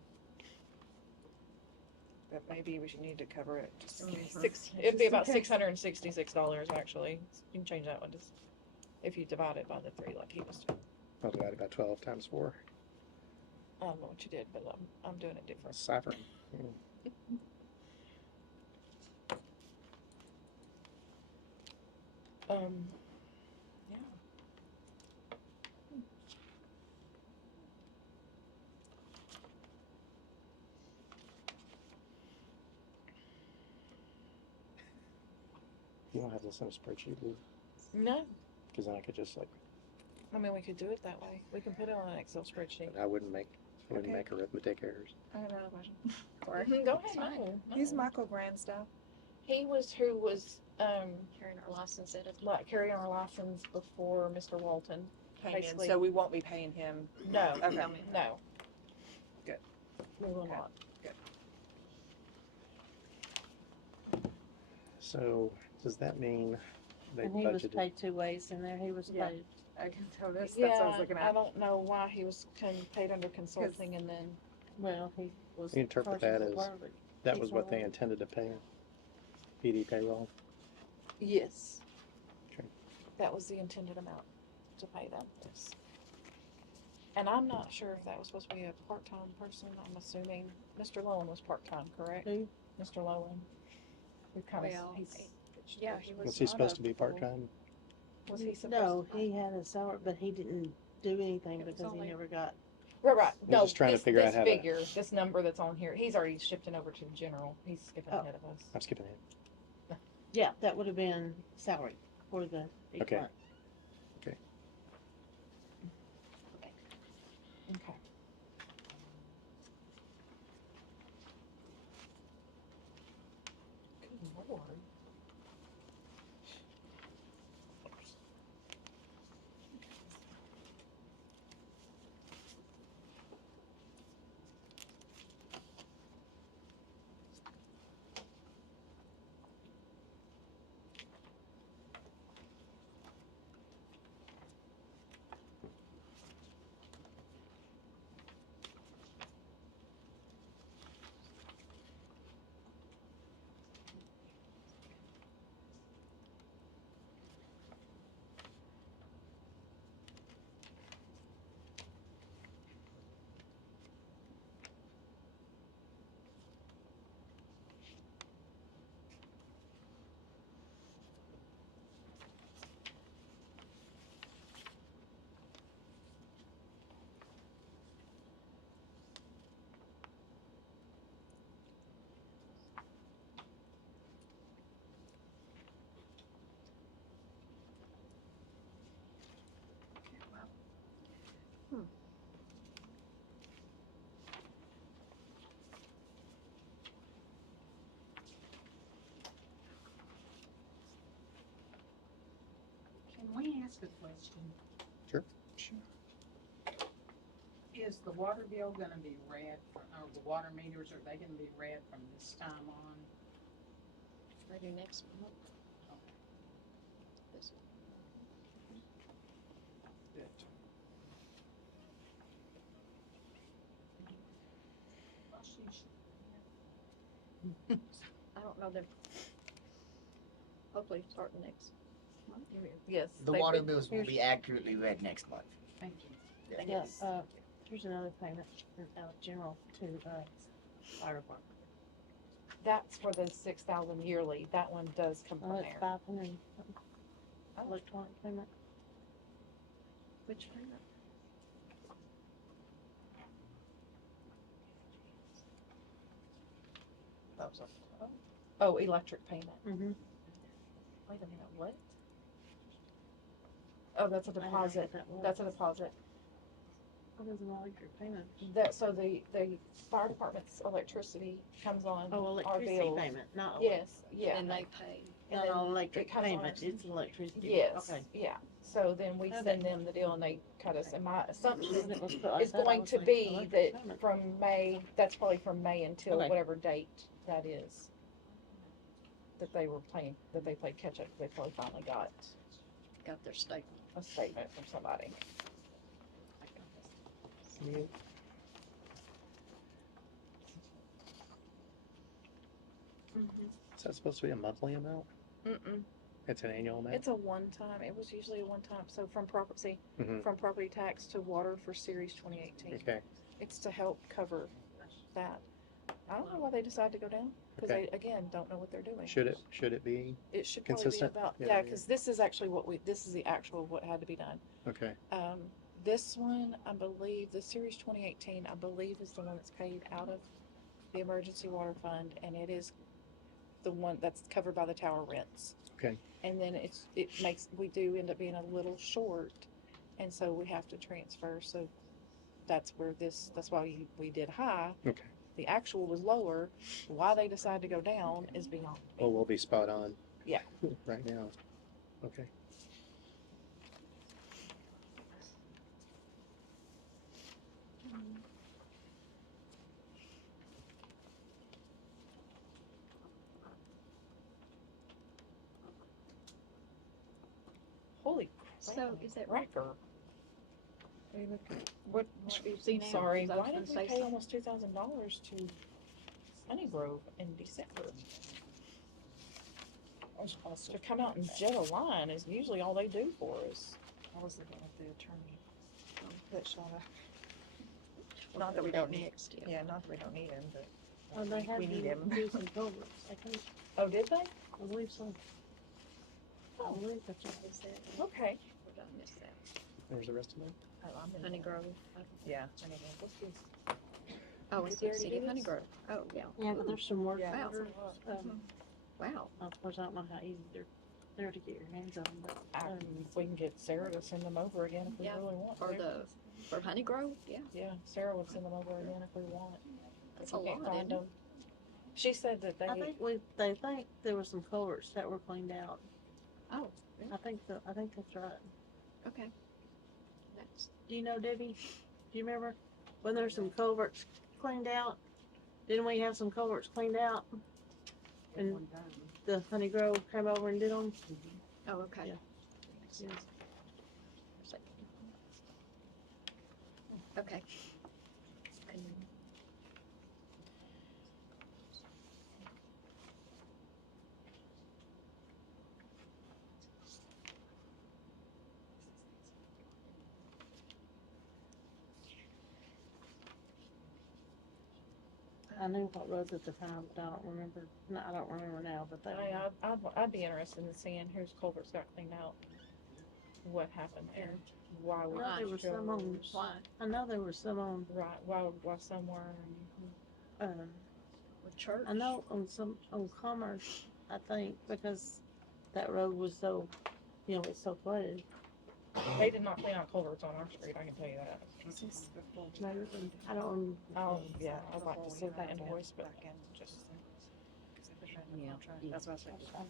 But maybe we should need to cover it just in case. it'd be Just in about case. $666 actually. You can change that one just if you divide it by the 3 like he was doing. I'll divide it by 12 times 4. I don't know what you did, but I'm doing it different. Ciphering. Yeah. You don't have this in a spreadsheet, do you? No, Because then I could just like, I mean we could do it that way. We can put it on an Excel spreadsheet. I wouldn't make Okay. arithmetic errors. I have another question. Go ahead. fine. No. Who's Michael Grandstaff? He was who was Carrying our license at it. like carrying our license before Mr. Walton. Paying in, Basically- so we won't be paying him. No, Okay. no. Good. We will Okay. not. So does that mean they And he was budgeted? paid 2 ways in there. He was Yeah. paid. I can tell this. That's what I was looking I at. don't know why he was paid under consulting and then Well, he was. You interpret charged that as a as- worker. That was what they Equal. intended to pay him. PD payroll. yes, Okay. that was the intended amount to pay them. Yes. And I'm not sure if that was supposed to be a part-time person. I'm assuming Mr. Lowen was part-time, correct? Who? Mr. Lowen. Who kind Well, of, he's, Yeah, he was. Was he not supposed a to be full- part-time? Was he supposed No, to? he had a salary, but he didn't do anything It was because he only- never got, Right. No, just trying to this, figure this out how to- figure, this number that's on here, he's already shifting over to the general. He's skipping Oh. ahead of us. I'm skipping it. yeah, that would have been salary for the each Okay. month. Okay. Good Lord. Can we ask a question? Sure. Is the water bill gonna be read, or the water meters, are they gonna be read from this time on? Maybe next month. This- Well, she should- I don't know them. Hopefully starting next month. Yes. The they- water bills will be accurately read next month. Thank you. Yeah, here's another payment out of general to, fire department. That's for the 6,000 yearly. That one does come Oh, from it's there. 500 Oh. electronic payment. Which payment? Oh, electric payment. Mm-hmm. Wait a minute, what? Oh, that's a deposit. That's a deposit. What is an electric payment? That, so the fire department's electricity comes on Oh, our electricity bills. payment, not. Yes, yeah. And they pay. And Not then an electric it comes on our- payment, it's electricity. Yes, Okay. yeah. So then we Okay. send them the deal and they cut us. And my assumption When it was put like is that, I going was to like, be electric that payment. from May, that's probably from May until Okay. whatever date that is. That they were playing, that they played catch up. They probably finally got Got their statement. a statement from somebody. Is that supposed to be a monthly amount? Mm-mm. It's an annual amount? It's a one-time, it was usually a one-time, so from property, Mhm. from property tax to water for Series 2018. Okay, It's to help cover that. I don't know why they decided to go down, because Okay. they, again, don't know what they're doing. should it be? It should probably be consistent? about, Yeah, yeah, yeah. because this is actually this is the actual what had to be done. Okay, This one, I believe, the Series 2018, I believe is the one that's paid out of the emergency water fund, and it is the one that's covered by the tower rents. Okay. And then we do end up being a little short, and so we have to transfer, so that's why we did high. okay. The actual was lower. Why they decided to go down is beyond me. Well, we'll be spot on. Yeah. Right now. Okay. Holy So crap. is that Wrecker. What, You've seen it, sorry, 'cause I was why gonna did we say pay something. almost $2,000 to Honeygrove in December? To come out and jet a line is usually all they do for us. I was looking at the attorney. That Shauna, not that we don't need, Next, yeah. yeah, not that we don't need him, but Oh, they have we need to him. do some culverts, I think, Oh, did they? I believe so. I believe that's What right. is that? Okay. What did I miss that? There's the rest of them. Oh, I'm in Honey there. Grove. Yeah. Honey Grove. What's this? Oh, it's Did we the already city of do Honey this? Grove. Oh, yeah. Yeah, but there's some work Yeah, orders. that's a lot. Wow. Of course, I don't know how easy they're there to get your hands on, but If we can get Sarah to send them over again if we Yeah, really want For to. for Honey Grove, yeah. Yeah, Sarah would send them over again if we want. That's If a we can't lot, find isn't it? them. She said that I they, think they think there were some culverts that were cleaned out. Oh, I think that's right. okay. That's, Do you know, Debbie? Do you remember when there's some culverts cleaned out? Didn't we have some culverts cleaned out? And One time. the Honey Grove came over and did them? oh, okay. Yeah. Makes sense. Okay. I knew what roads at the time, but I don't remember. No, I don't remember now, but they I'd be interested in seeing whose culverts got cleaned out. What happened there? Why I we know there were some on. chose- Why? I know there were some on. Right, why somewhere, With church? I know on Commerce, I think, because that road was so, it's so flooded. they did not clean out culverts on our street, I can tell you that. Maybe, I don't. Oh, yeah, I'd like to see that invoice, but just, Yeah, that's what I was thinking. Okay.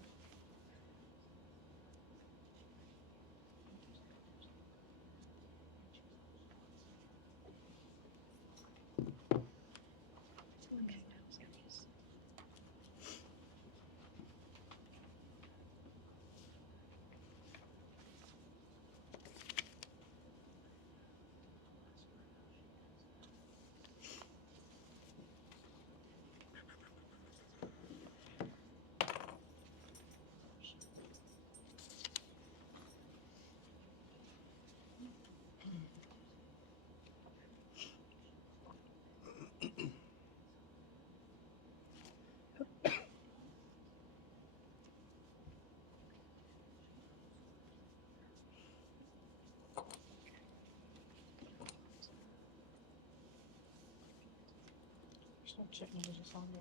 there's no chicken, there's just on the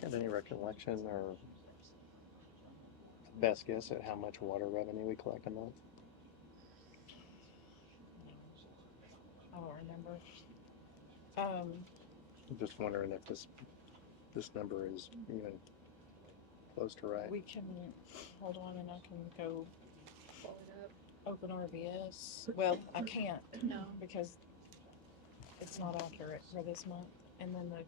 You have any recollection or best guess at how much water revenue we collect a month? I don't remember. Um, I'm just wondering if this number is even close to right. we can, hold on and I can go Pull it up. open RBS. Well, I can't No. because it's not accurate for this month. And then the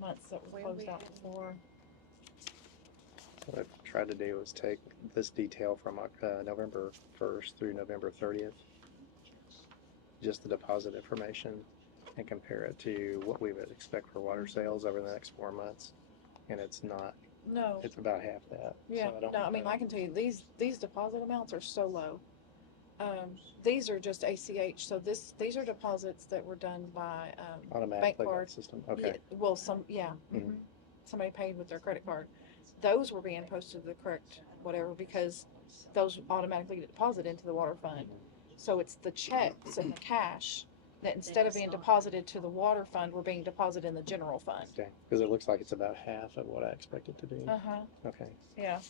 months that were Where closed we out at? before. What I tried to do was take this detail from November 1st through November 30th, just the deposit information, and compare it to what we would expect for water sales over the next 4 months. And it's not, No. it's about half that. Yeah, So no, I mean, I can tell you, these deposit amounts are so low. These are just ACH, so these are deposits that were done by, Automatically, card. that system, okay. well, Mhm. somebody paid with their credit card. Those were being posted to the correct whatever, because those automatically get deposited into the water fund. So it's the checks and the cash that instead of being deposited to the water fund, were being deposited in the general fund. Okay, because it looks like it's about half of what I expected to be. Uh-huh, Okay. yeah.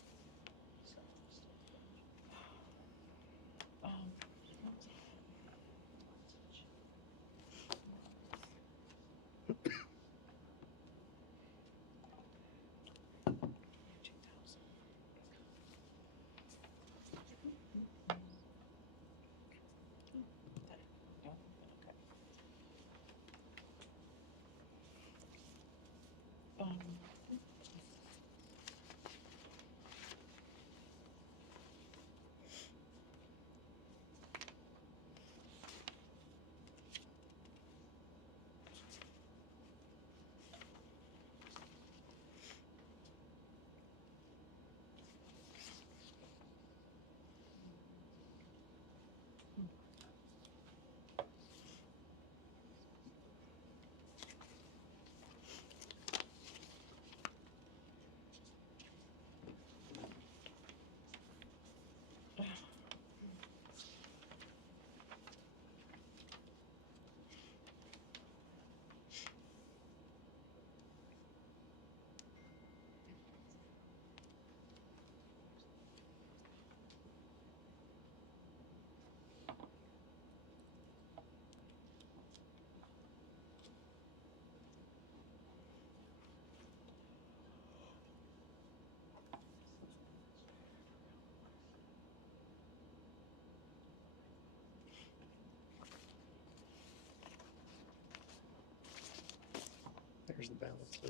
So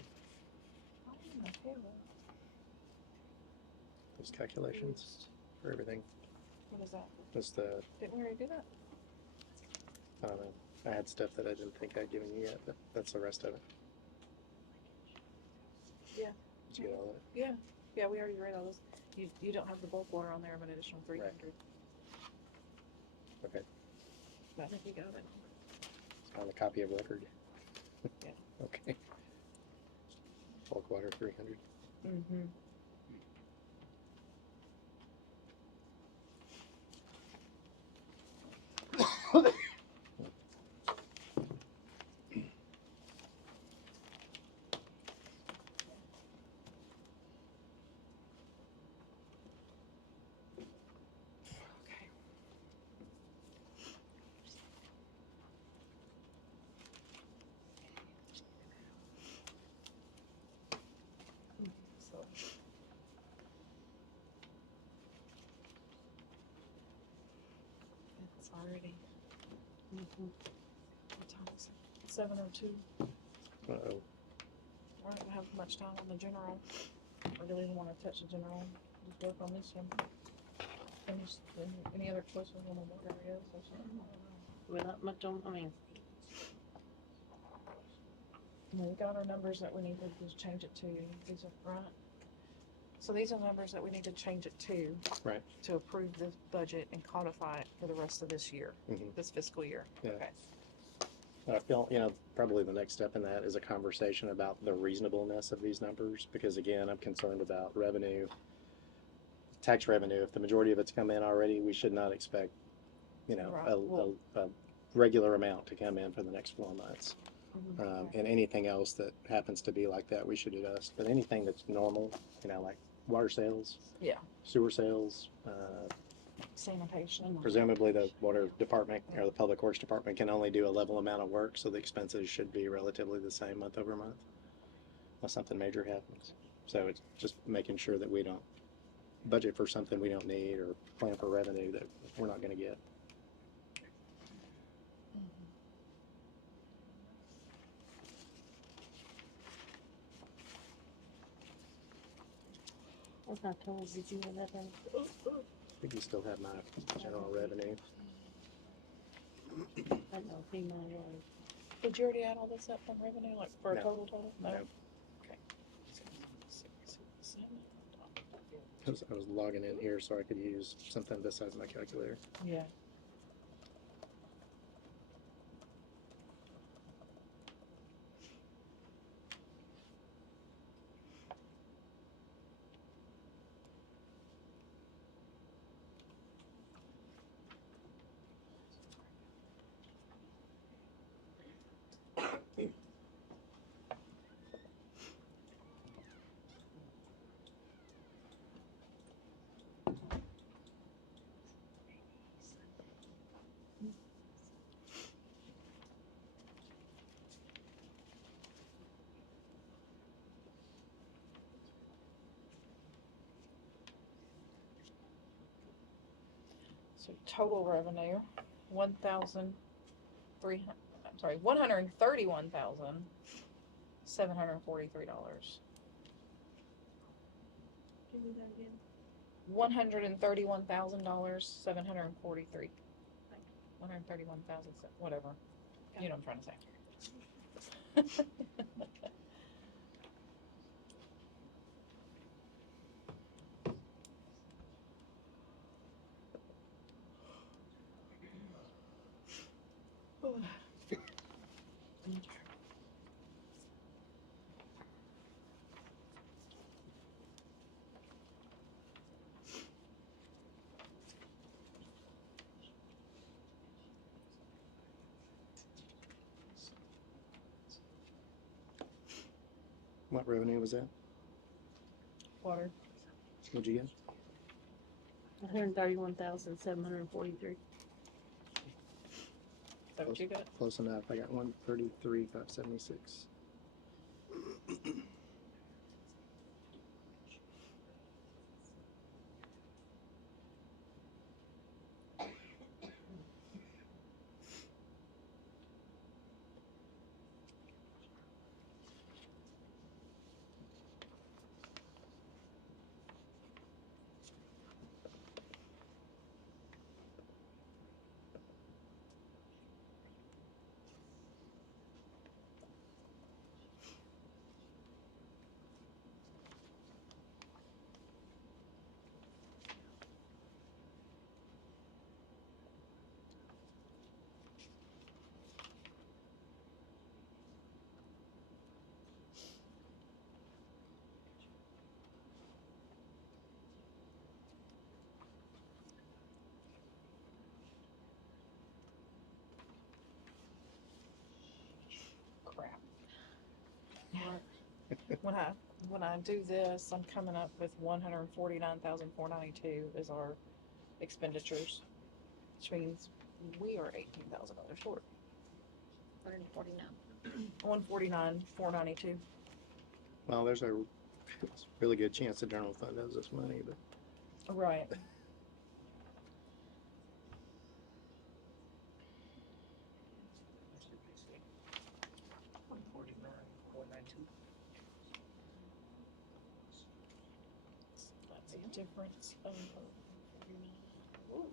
those calculations for everything. What is that? Just the, Didn't we already do that? I don't know. I had stuff that I didn't think I'd given you yet, but that's the rest of it. Yeah. Did you get all of it? Yeah, we already read all those. You don't have the bulk water on there of an additional 300. Okay. But I think you got it. It's on the copy of record. Yeah. Okay. Bulk water 300. Mm-hmm. Okay. So. It's already, Mhm. what time is it? 7:02. Uh-oh. We're not gonna have much time on the general. I really didn't wanna touch the general, just work on this one. Finish, any other questions on the water areas or something? Without much on, I mean, We got our numbers that we need to just change it to, these are right. So these are numbers that we need to change it to. Right. To approve the budget and codify it for the rest of this year, Mhm. this fiscal year. Yeah. Okay. I feel, probably the next step in that is a conversation about the reasonableness of these numbers, because again, I'm concerned about revenue, tax revenue. If the majority of it's come in already, we should not expect, Right. a regular amount to come in for the next 4 months. Mhm. And anything else that happens to be like that, we should adjust. But anything that's normal, like water sales, Yeah. sewer sales, Sanitation. presumably the water department or the public works department can only do a level amount of work, so the expenses should be relatively the same month over month, unless something major happens. So it's just making sure that we don't budget for something we don't need or plan for revenue that we're not going to get. what kind of totals did you have that in? I think you still have my general revenue. I don't know, FEMA was. Did you already add all this up from revenue, like for a No. total? No? No. Okay. I was logging in here so I could use something besides my calculator. Yeah. So total revenue, 131,743 dollars. Give me that again. $131,743. 131,000, whatever. You know what I'm trying to say. What revenue was that? Water. What'd you get? 131,743. Is that what you got? Close enough. I got 133,576. When I do this, I'm coming up with 149,492 is our expenditures, which means we are $18,000 short. 149. 149,492. Well, there's a really good chance the general fund owes us money, but Right. That's a difference of. Ooh.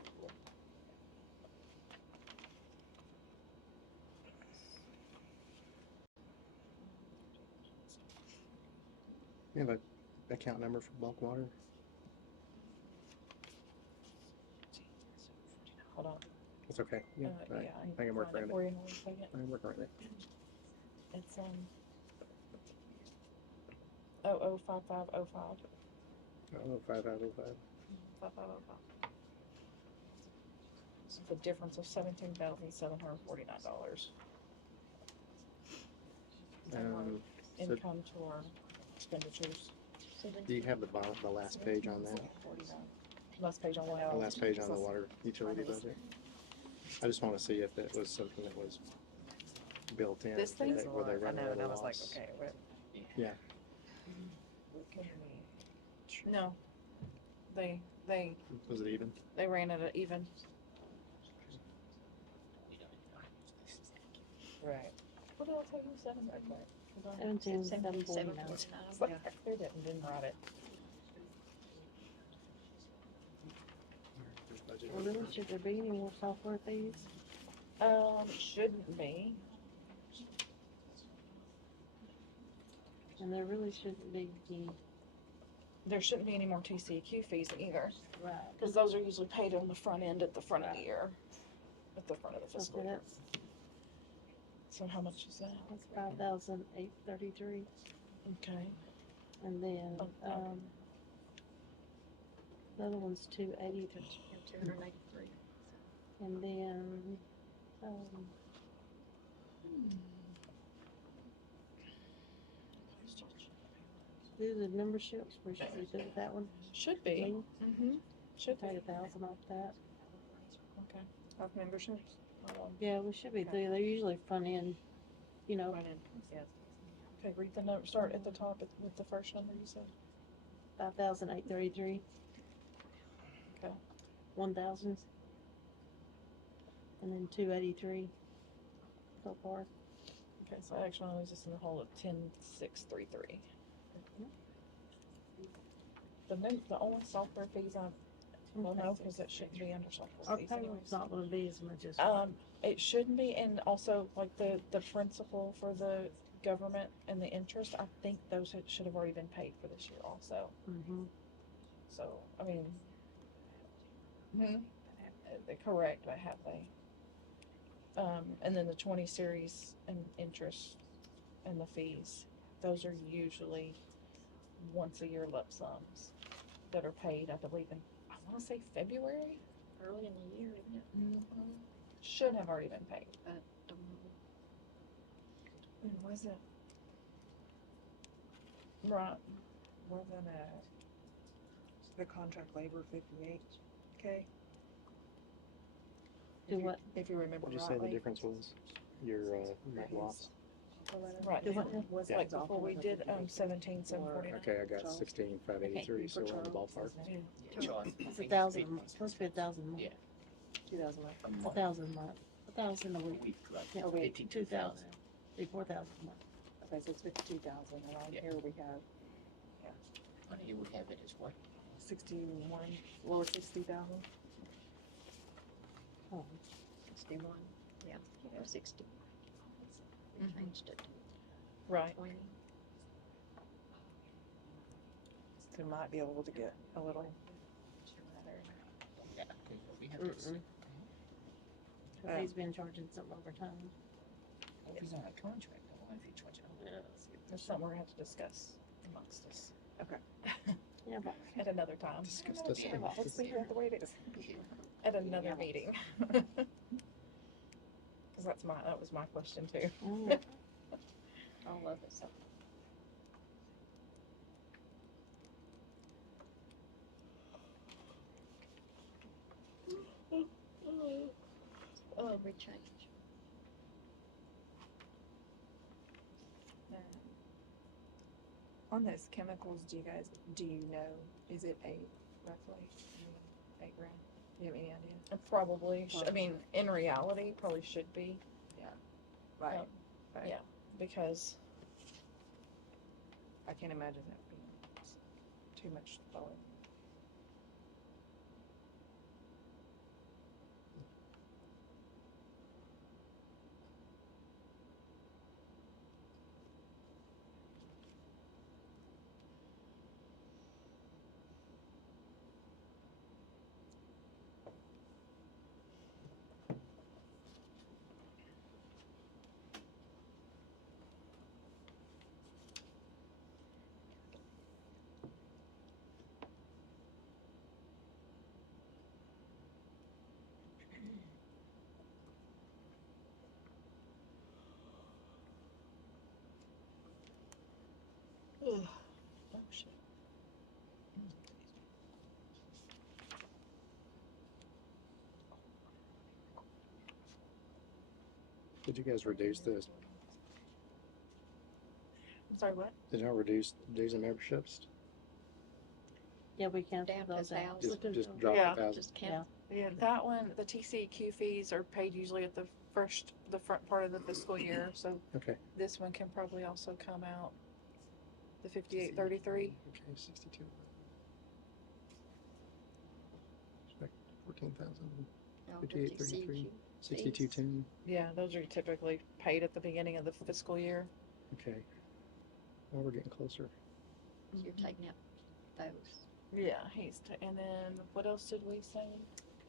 you have a account number for bulk water? Hold on. It's okay. Yeah, Yeah, I can work find around it it. for you in 1 second. I can work around it. It's 005505. Oh, 5505. 5505. So the difference of $17,749. So Income to our expenditures. do you have the last page on that? 49. Last page on The what? last page on the water utility budget? I just want to see if it was something that was built in. This thing? Were they I running know, at and a I was like, loss? okay, what? No. They Was it even? ran it at even. Right. What did I tell you? 7 right there. Hold on. 17,749. It's like I cleared it and didn't write it. There's budget. Well, really, should there be any more software fees? Shouldn't be. And there really shouldn't be any. There shouldn't be any more TCEQ fees either, Right. because those are usually paid on the front end at the front of the year, at the front of the fiscal Okay, year. that's, So how much is that? that's 5,833. Okay. And then, Okay. the other one's 280. 283. And then, do the memberships, we should we do that one? Should be. Me? Mm-hmm. Should be. Take 1,000 off that. Okay. Of memberships? Hold on. Yeah, we should be, they're usually front end, you know, Okay, read the note, start at the top with the first number you said. 5,833. Okay. 1,000. And then 283 so far. Okay, so actually I was just in the hole of 10,633. The only software fees well, no, because it shouldn't be under software Our fees payroll's anyways. not gonna be as much as. It shouldn't be, and also like the principal for the government and the interest, I think those should have already been paid for this year also. Mm-hmm. So, I mean, they're correct, but have they? And then the 20 series and interest and the fees, those are usually once a year lump sums that are paid, I believe, in, I want to say February? Early in the year, isn't it? Mm-hmm. Should have already been paid. Don't know. When was it? Right. Wasn't the contract labor 58K? Do what? If you remember What'd you say the rightly. difference was? Your net loss? Right. Do what now? Was Yeah. Like before we did 17,749. Okay, I got 16,583, so we're in the ballpark. It's 1,000 a month, supposed to be 1,000 a month. Yeah. 2,000 left. 1,000 a month, 1,000 a week. Yeah, Oh, wait. 2,000, be 4,000 a month. Okay, so it's 52,000, around Yeah. here we have On here we have it as what? 61, lower 60,000. Oh, 61. Yeah, or 60. We changed it to Right. 20. So we might be able to get a little. Yeah, we have this. mm-mm. 'Cause he's been charging some overtime. If he's on a contract, though, why if he charging overtime? That's something we're gonna have to discuss amongst us Yeah, but at another time. Discuss Yeah, this. well, let's leave it the way it is. At another meeting. Cause that was my question too. mm, All of it, so. change. On those chemicals, do you know, is it roughly, 8 grand? Do you have any idea? It probably, I mean, in reality, probably should be, Right. Um, Right. yeah. because I can't imagine that being too much lower. oh shit. Did you guys reduce this? I'm sorry, what? Did y'all reduce dues and memberships? Yeah, we canceled Down to those out. 1,000. Just drop Yeah. 1,000? Just count. Yeah, that one, the TCEQ fees are paid usually at the front part of the fiscal year, so Okay. this one can probably also come out the 5833. Okay, 62. Like 14,000, No, 5833. WCQ. 6210. Yeah, those are typically paid at the beginning of the fiscal year. Okay. Well, we're getting closer. You're taking out those. Yeah, and then what else did we say?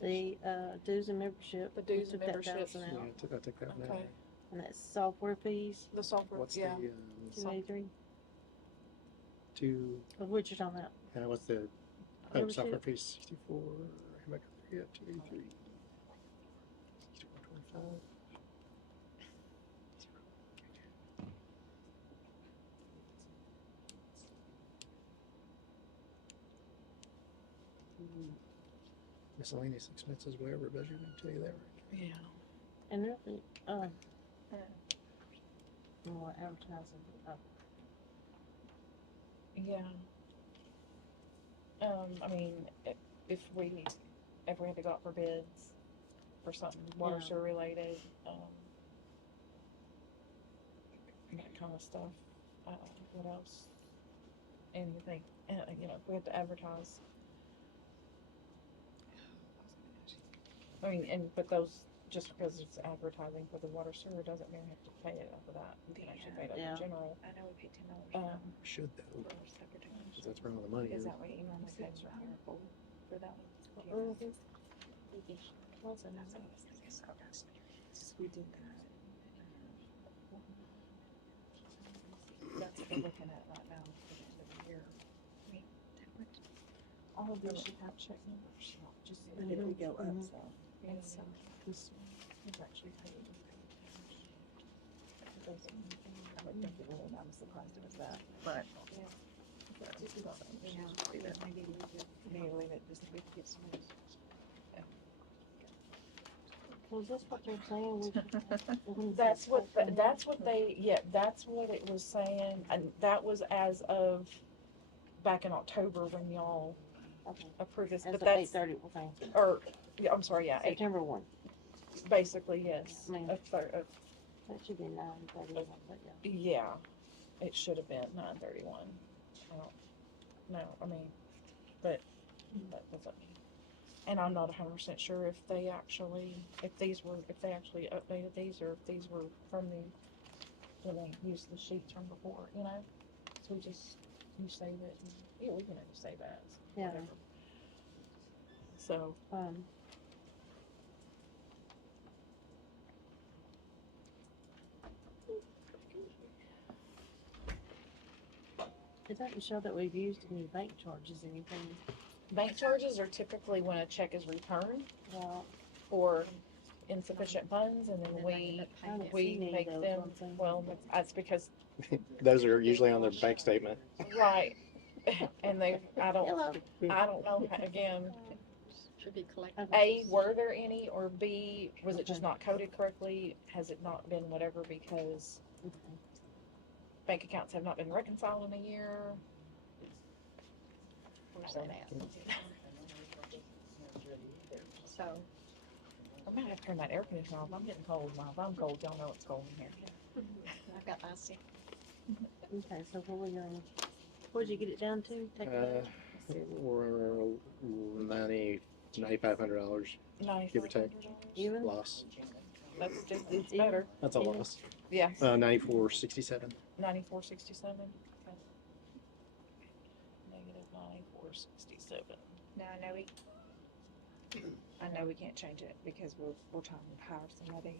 The dues and membership. The we dues and took that memberships. 1,000 Yeah, out. I took that one out. Okay. And that's software fees, The software, What's yeah. the 283. two? Of which you're talking about? What's the Membership. software fee? 64. How about yeah, 283. 6125. Miscellaneous expenses, whatever budget, I tell you that right. Yeah. And really, more advertising. Yeah. I mean, if we ever had to go out for bids for something water Yeah. sewer related, that kind of stuff. What else? Anything, if we had to advertise. I mean, but those, just because it's advertising for the water sewer doesn't mean we have to pay it off of that. We can actually pay it out Yeah. of general. I know we paid $10 Should though, for our secretary. because that's where all the money Is is. that what you normally pay for that one? What's it? We did that. That's what we're looking at right now for the end of the year. All of these should have check numbers. Just if we go up, Mhm. so. And so. This one is actually paid. I would think it would, I'm surprised it was that, but. Maybe leave it, just we could get some. Was this what they're saying? That's what that's what it was saying, and that was as of back in October when y'all Okay. approved this, That's but the that's, 830, okay. or, yeah, I'm sorry, yeah, September 1. basically, yes. I mean- Of That should be 931, but yeah. yeah, it should have been 931. I don't know, I mean, but that doesn't, and I'm not 100% sure if they actually updated these, or if these were from when they used the sheets from before, so you save it, and, yeah, we can just save as, Yeah. whatever. So, It doesn't show that we've used any bank charges, anything. bank charges are typically when a check is returned Well, for insufficient funds, and then And then they we, end up paying it. we Need make those them, ones in. well, that's because, Those are usually on their bank statement. right, and I don't hello. know, again, Should be collected. A, were there any, or B, was it just not coded correctly? Has it not been whatever because bank accounts have not been reconciled in a year? Where's that at? So, I might have to turn that air conditioner off. I'm getting cold now. If I'm cold, y'all know it's cold in here. I've got icy. Okay, so what'd you get it down to? Take it We're $9,500 give or take even? loss. That's just, it's Even? better. That's a Yeah. loss. Yeah, 94.67. 94.67. Negative 94.67. Now, I know we can't change it because we're trying to hire somebody.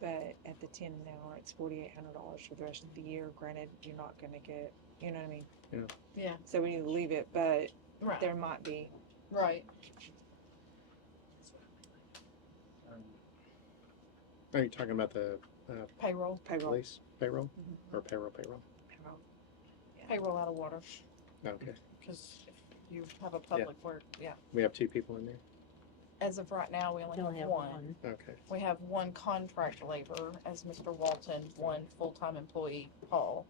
But at the 10 an hour, it's $4,800 for the rest of the year. Granted, you're not gonna get, you know what I mean? Yeah. So we need to leave it, but Right. there might be. Right. Are you talking about the Payroll. police payroll Mhm. or payroll? Payroll out of water. Okay. Because if you have a public work, yeah. We have 2 people in there. As of right now, we only You only have have one. Okay. We have one contract labor as Mr. Walton, one full-time employee, Paul.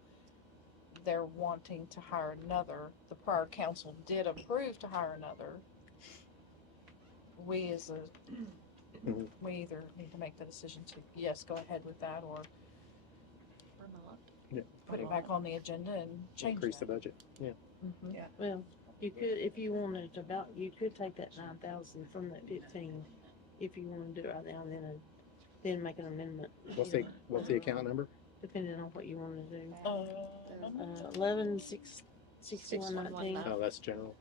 They're wanting to hire another. The prior council did approve to hire another. We as a, Mhm. we either need to make the decision to, yes, go ahead with that, or Or not. put it back on the agenda and change Increase the that. budget. Yeah. Mhm. Well, you could, if you wanted to you could take that 9,000 from that 15, if you wanna do it right now, and then make an amendment. What's you the know, what's the account number? Depending on what you wanna do. 6119. Oh, that's general.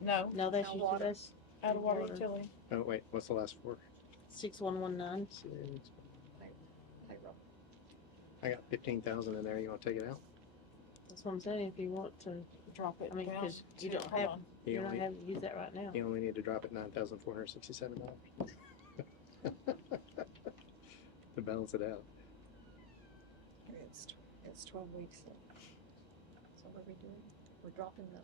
No, No, that's No usually, water. that's out of water Water. utility. Oh wait, what's the last 4? 6119. Payroll. I got 15,000 in there. You want to take it out? That's what I'm saying, if you want to, Drop it I mean, down 'cause you to- don't hold have- on. You you don't only have to use that right now. you only need to drop it $9,467 to balance it out. It's 12 weeks. So what are we doing? We're dropping the,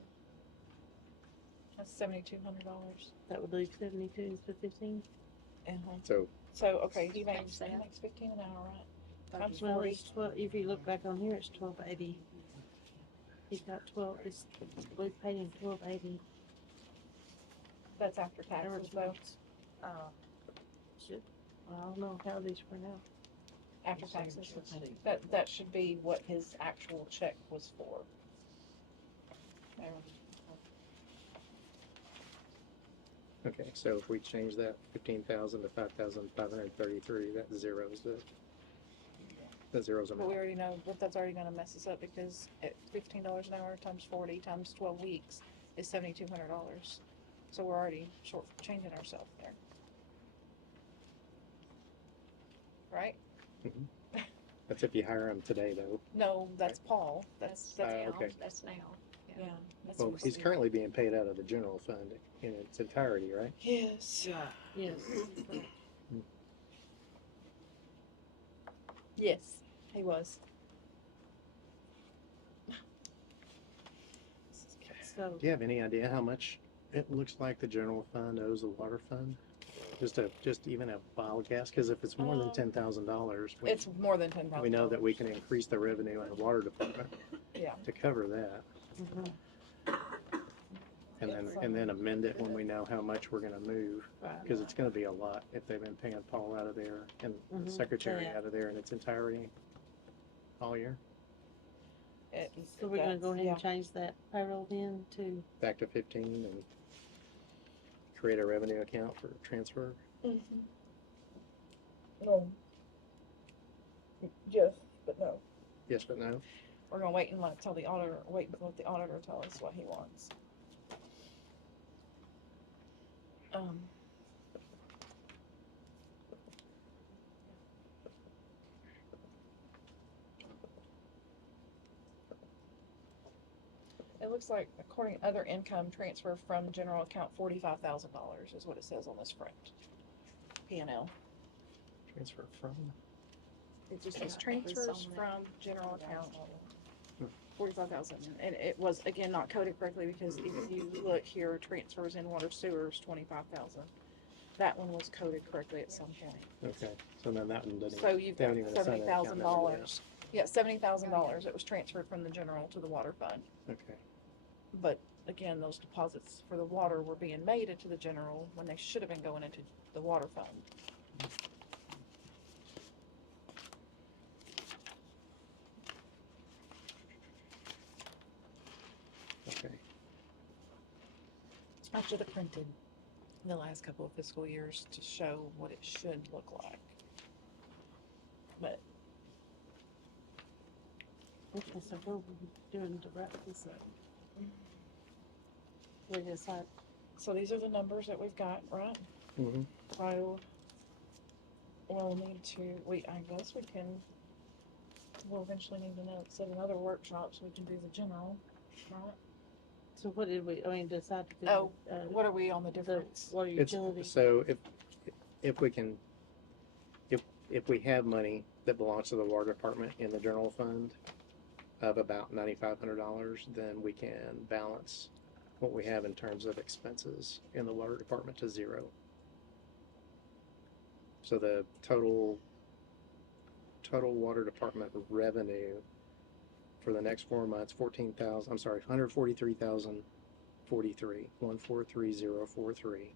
That's $7,200. That would leave 72 instead of 15. So So, okay, he Change makes that. 15 an hour, right? Times Well, 40. it's 12, if you look back on here, it's 1280. He's got 12, we paid him 1280. That's after taxes though. Should, I don't know how these were now. After taxes. That should be what his actual check was for. okay, so if we change that 15,000 to 5,533, that zeros the zeros But we amount. already know that that's already gonna mess us up because at $15 an hour times 40 times 12 weeks is $7,200. So we're already short changing ourselves there. Right? That's if you hire him today, though. No, that's Paul. That's now, okay. that's now. yeah. That's Well, what he's we- currently being paid out of the general fund in its entirety, right? Yes. Yes. Yes, he was. So, Do you have any idea how much it looks like the general fund owes the water fund? Just even a wild guess, because if it's more than Um, $10,000, It's more than 10,000. we know that we can increase the revenue in the water department Yeah. to cover that, mhm, and then amend it when we know how much we're gonna move, right. because it's gonna be a lot if they've been paying Paul out of there and the Mhm, secretary yeah. out of there in its entirety all year, So we're gonna go ahead yeah. and change that payroll then to, back to 15 and create a revenue account for transfer. No. Yes, but no. Yes, but no. We're gonna wait and let the auditor tell us what he wants. It looks like according to other income transfer from general account $45,000 is what it says on this front. P&L. Transfer from. It just says Yeah, transfers it's on there. from general account. 45,000, and it was, again, not coded correctly, because if you look here, transfers in water sewers, 25,000. That one was coded correctly at some point. Okay, so then that one doesn't. So you've they got haven't even assigned an account number $70,000. Yeah, $70,000, it was transferred from the general to the water fund. yet. Okay, But again, those deposits for the water were being made into the general when they should have been going into the water fund. okay. I should have printed the last couple of fiscal years to show what it should look like. But Okay, so what are we doing to wrap this up? We decide, so these are the numbers that we've got, right? Mm-hmm. So we'll need to, I guess we can, we'll eventually need to set another workshop so we can do the general, right? so what did we, decide to do? Oh, What are we on the The difference? water It's, utility, so if we can, if we have money that belongs to the water department in the general fund of about $9,500, then we can balance what we have in terms of expenses in the water department to zero. So the total water department revenue for the next 4 months, 143,043, 143,043.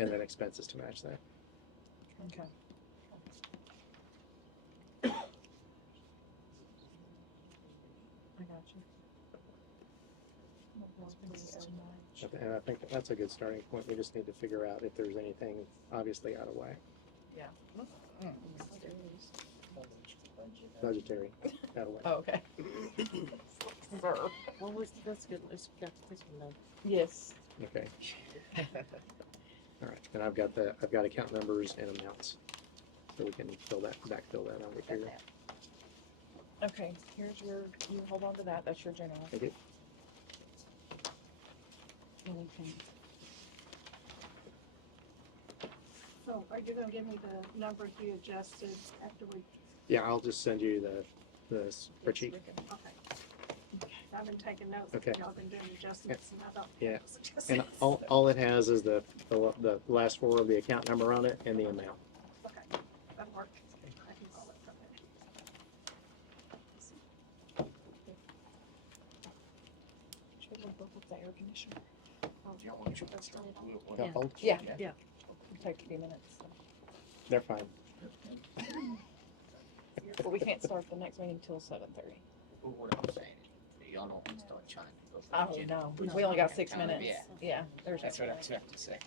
And then expenses to match that. Okay. I got you. And I think that's a good starting point. We just need to figure out if there's anything obviously out of whack, budgetary out of whack. Oh, okay. Sir. well, that's good, let's got this one done. Yes. Okay. All right, and I've got account numbers and amounts, so we can backfill that over here. Okay, here's your, you hold on to that, that's your general. Thank you. Okay. So are you gonna give me the numbers you adjusted after we, Yeah, I'll just send you the spreadsheet. okay. I've been taking notes, Okay. y'all been doing adjustments and I thought. Yeah. And all it has is the last four of the account number on it and the amount. Okay, that'll work. I can call it from Should we look up the air conditioner? Got Yeah. both? Yeah. Yeah. It'll take a few minutes. They're fine. But we can't start the next meeting till 7:30. What I'm saying, y'all don't wanna start trying to go for Oh, the agenda. no, we only got 6 minutes. Yeah. Yeah, there's That's what I no, have to say.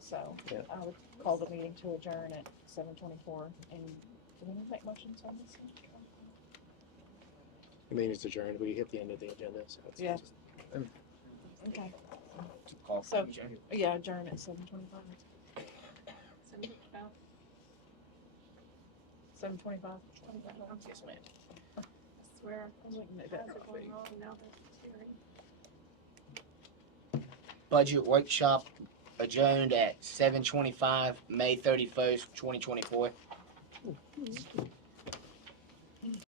so Yeah. I would call the meeting to adjourn at 7:24, and do we need to make motions on this? The meeting's adjourned. We hit the end of the agenda, so it's Yeah. just. Okay, To call for So- the agenda. yeah, adjourn at 7:25. 7:25? Yes, ma'am. I swear, I was looking at how's that it going on now that it's hearing? Budget workshop adjourned at 7:25, May 31st, 2024.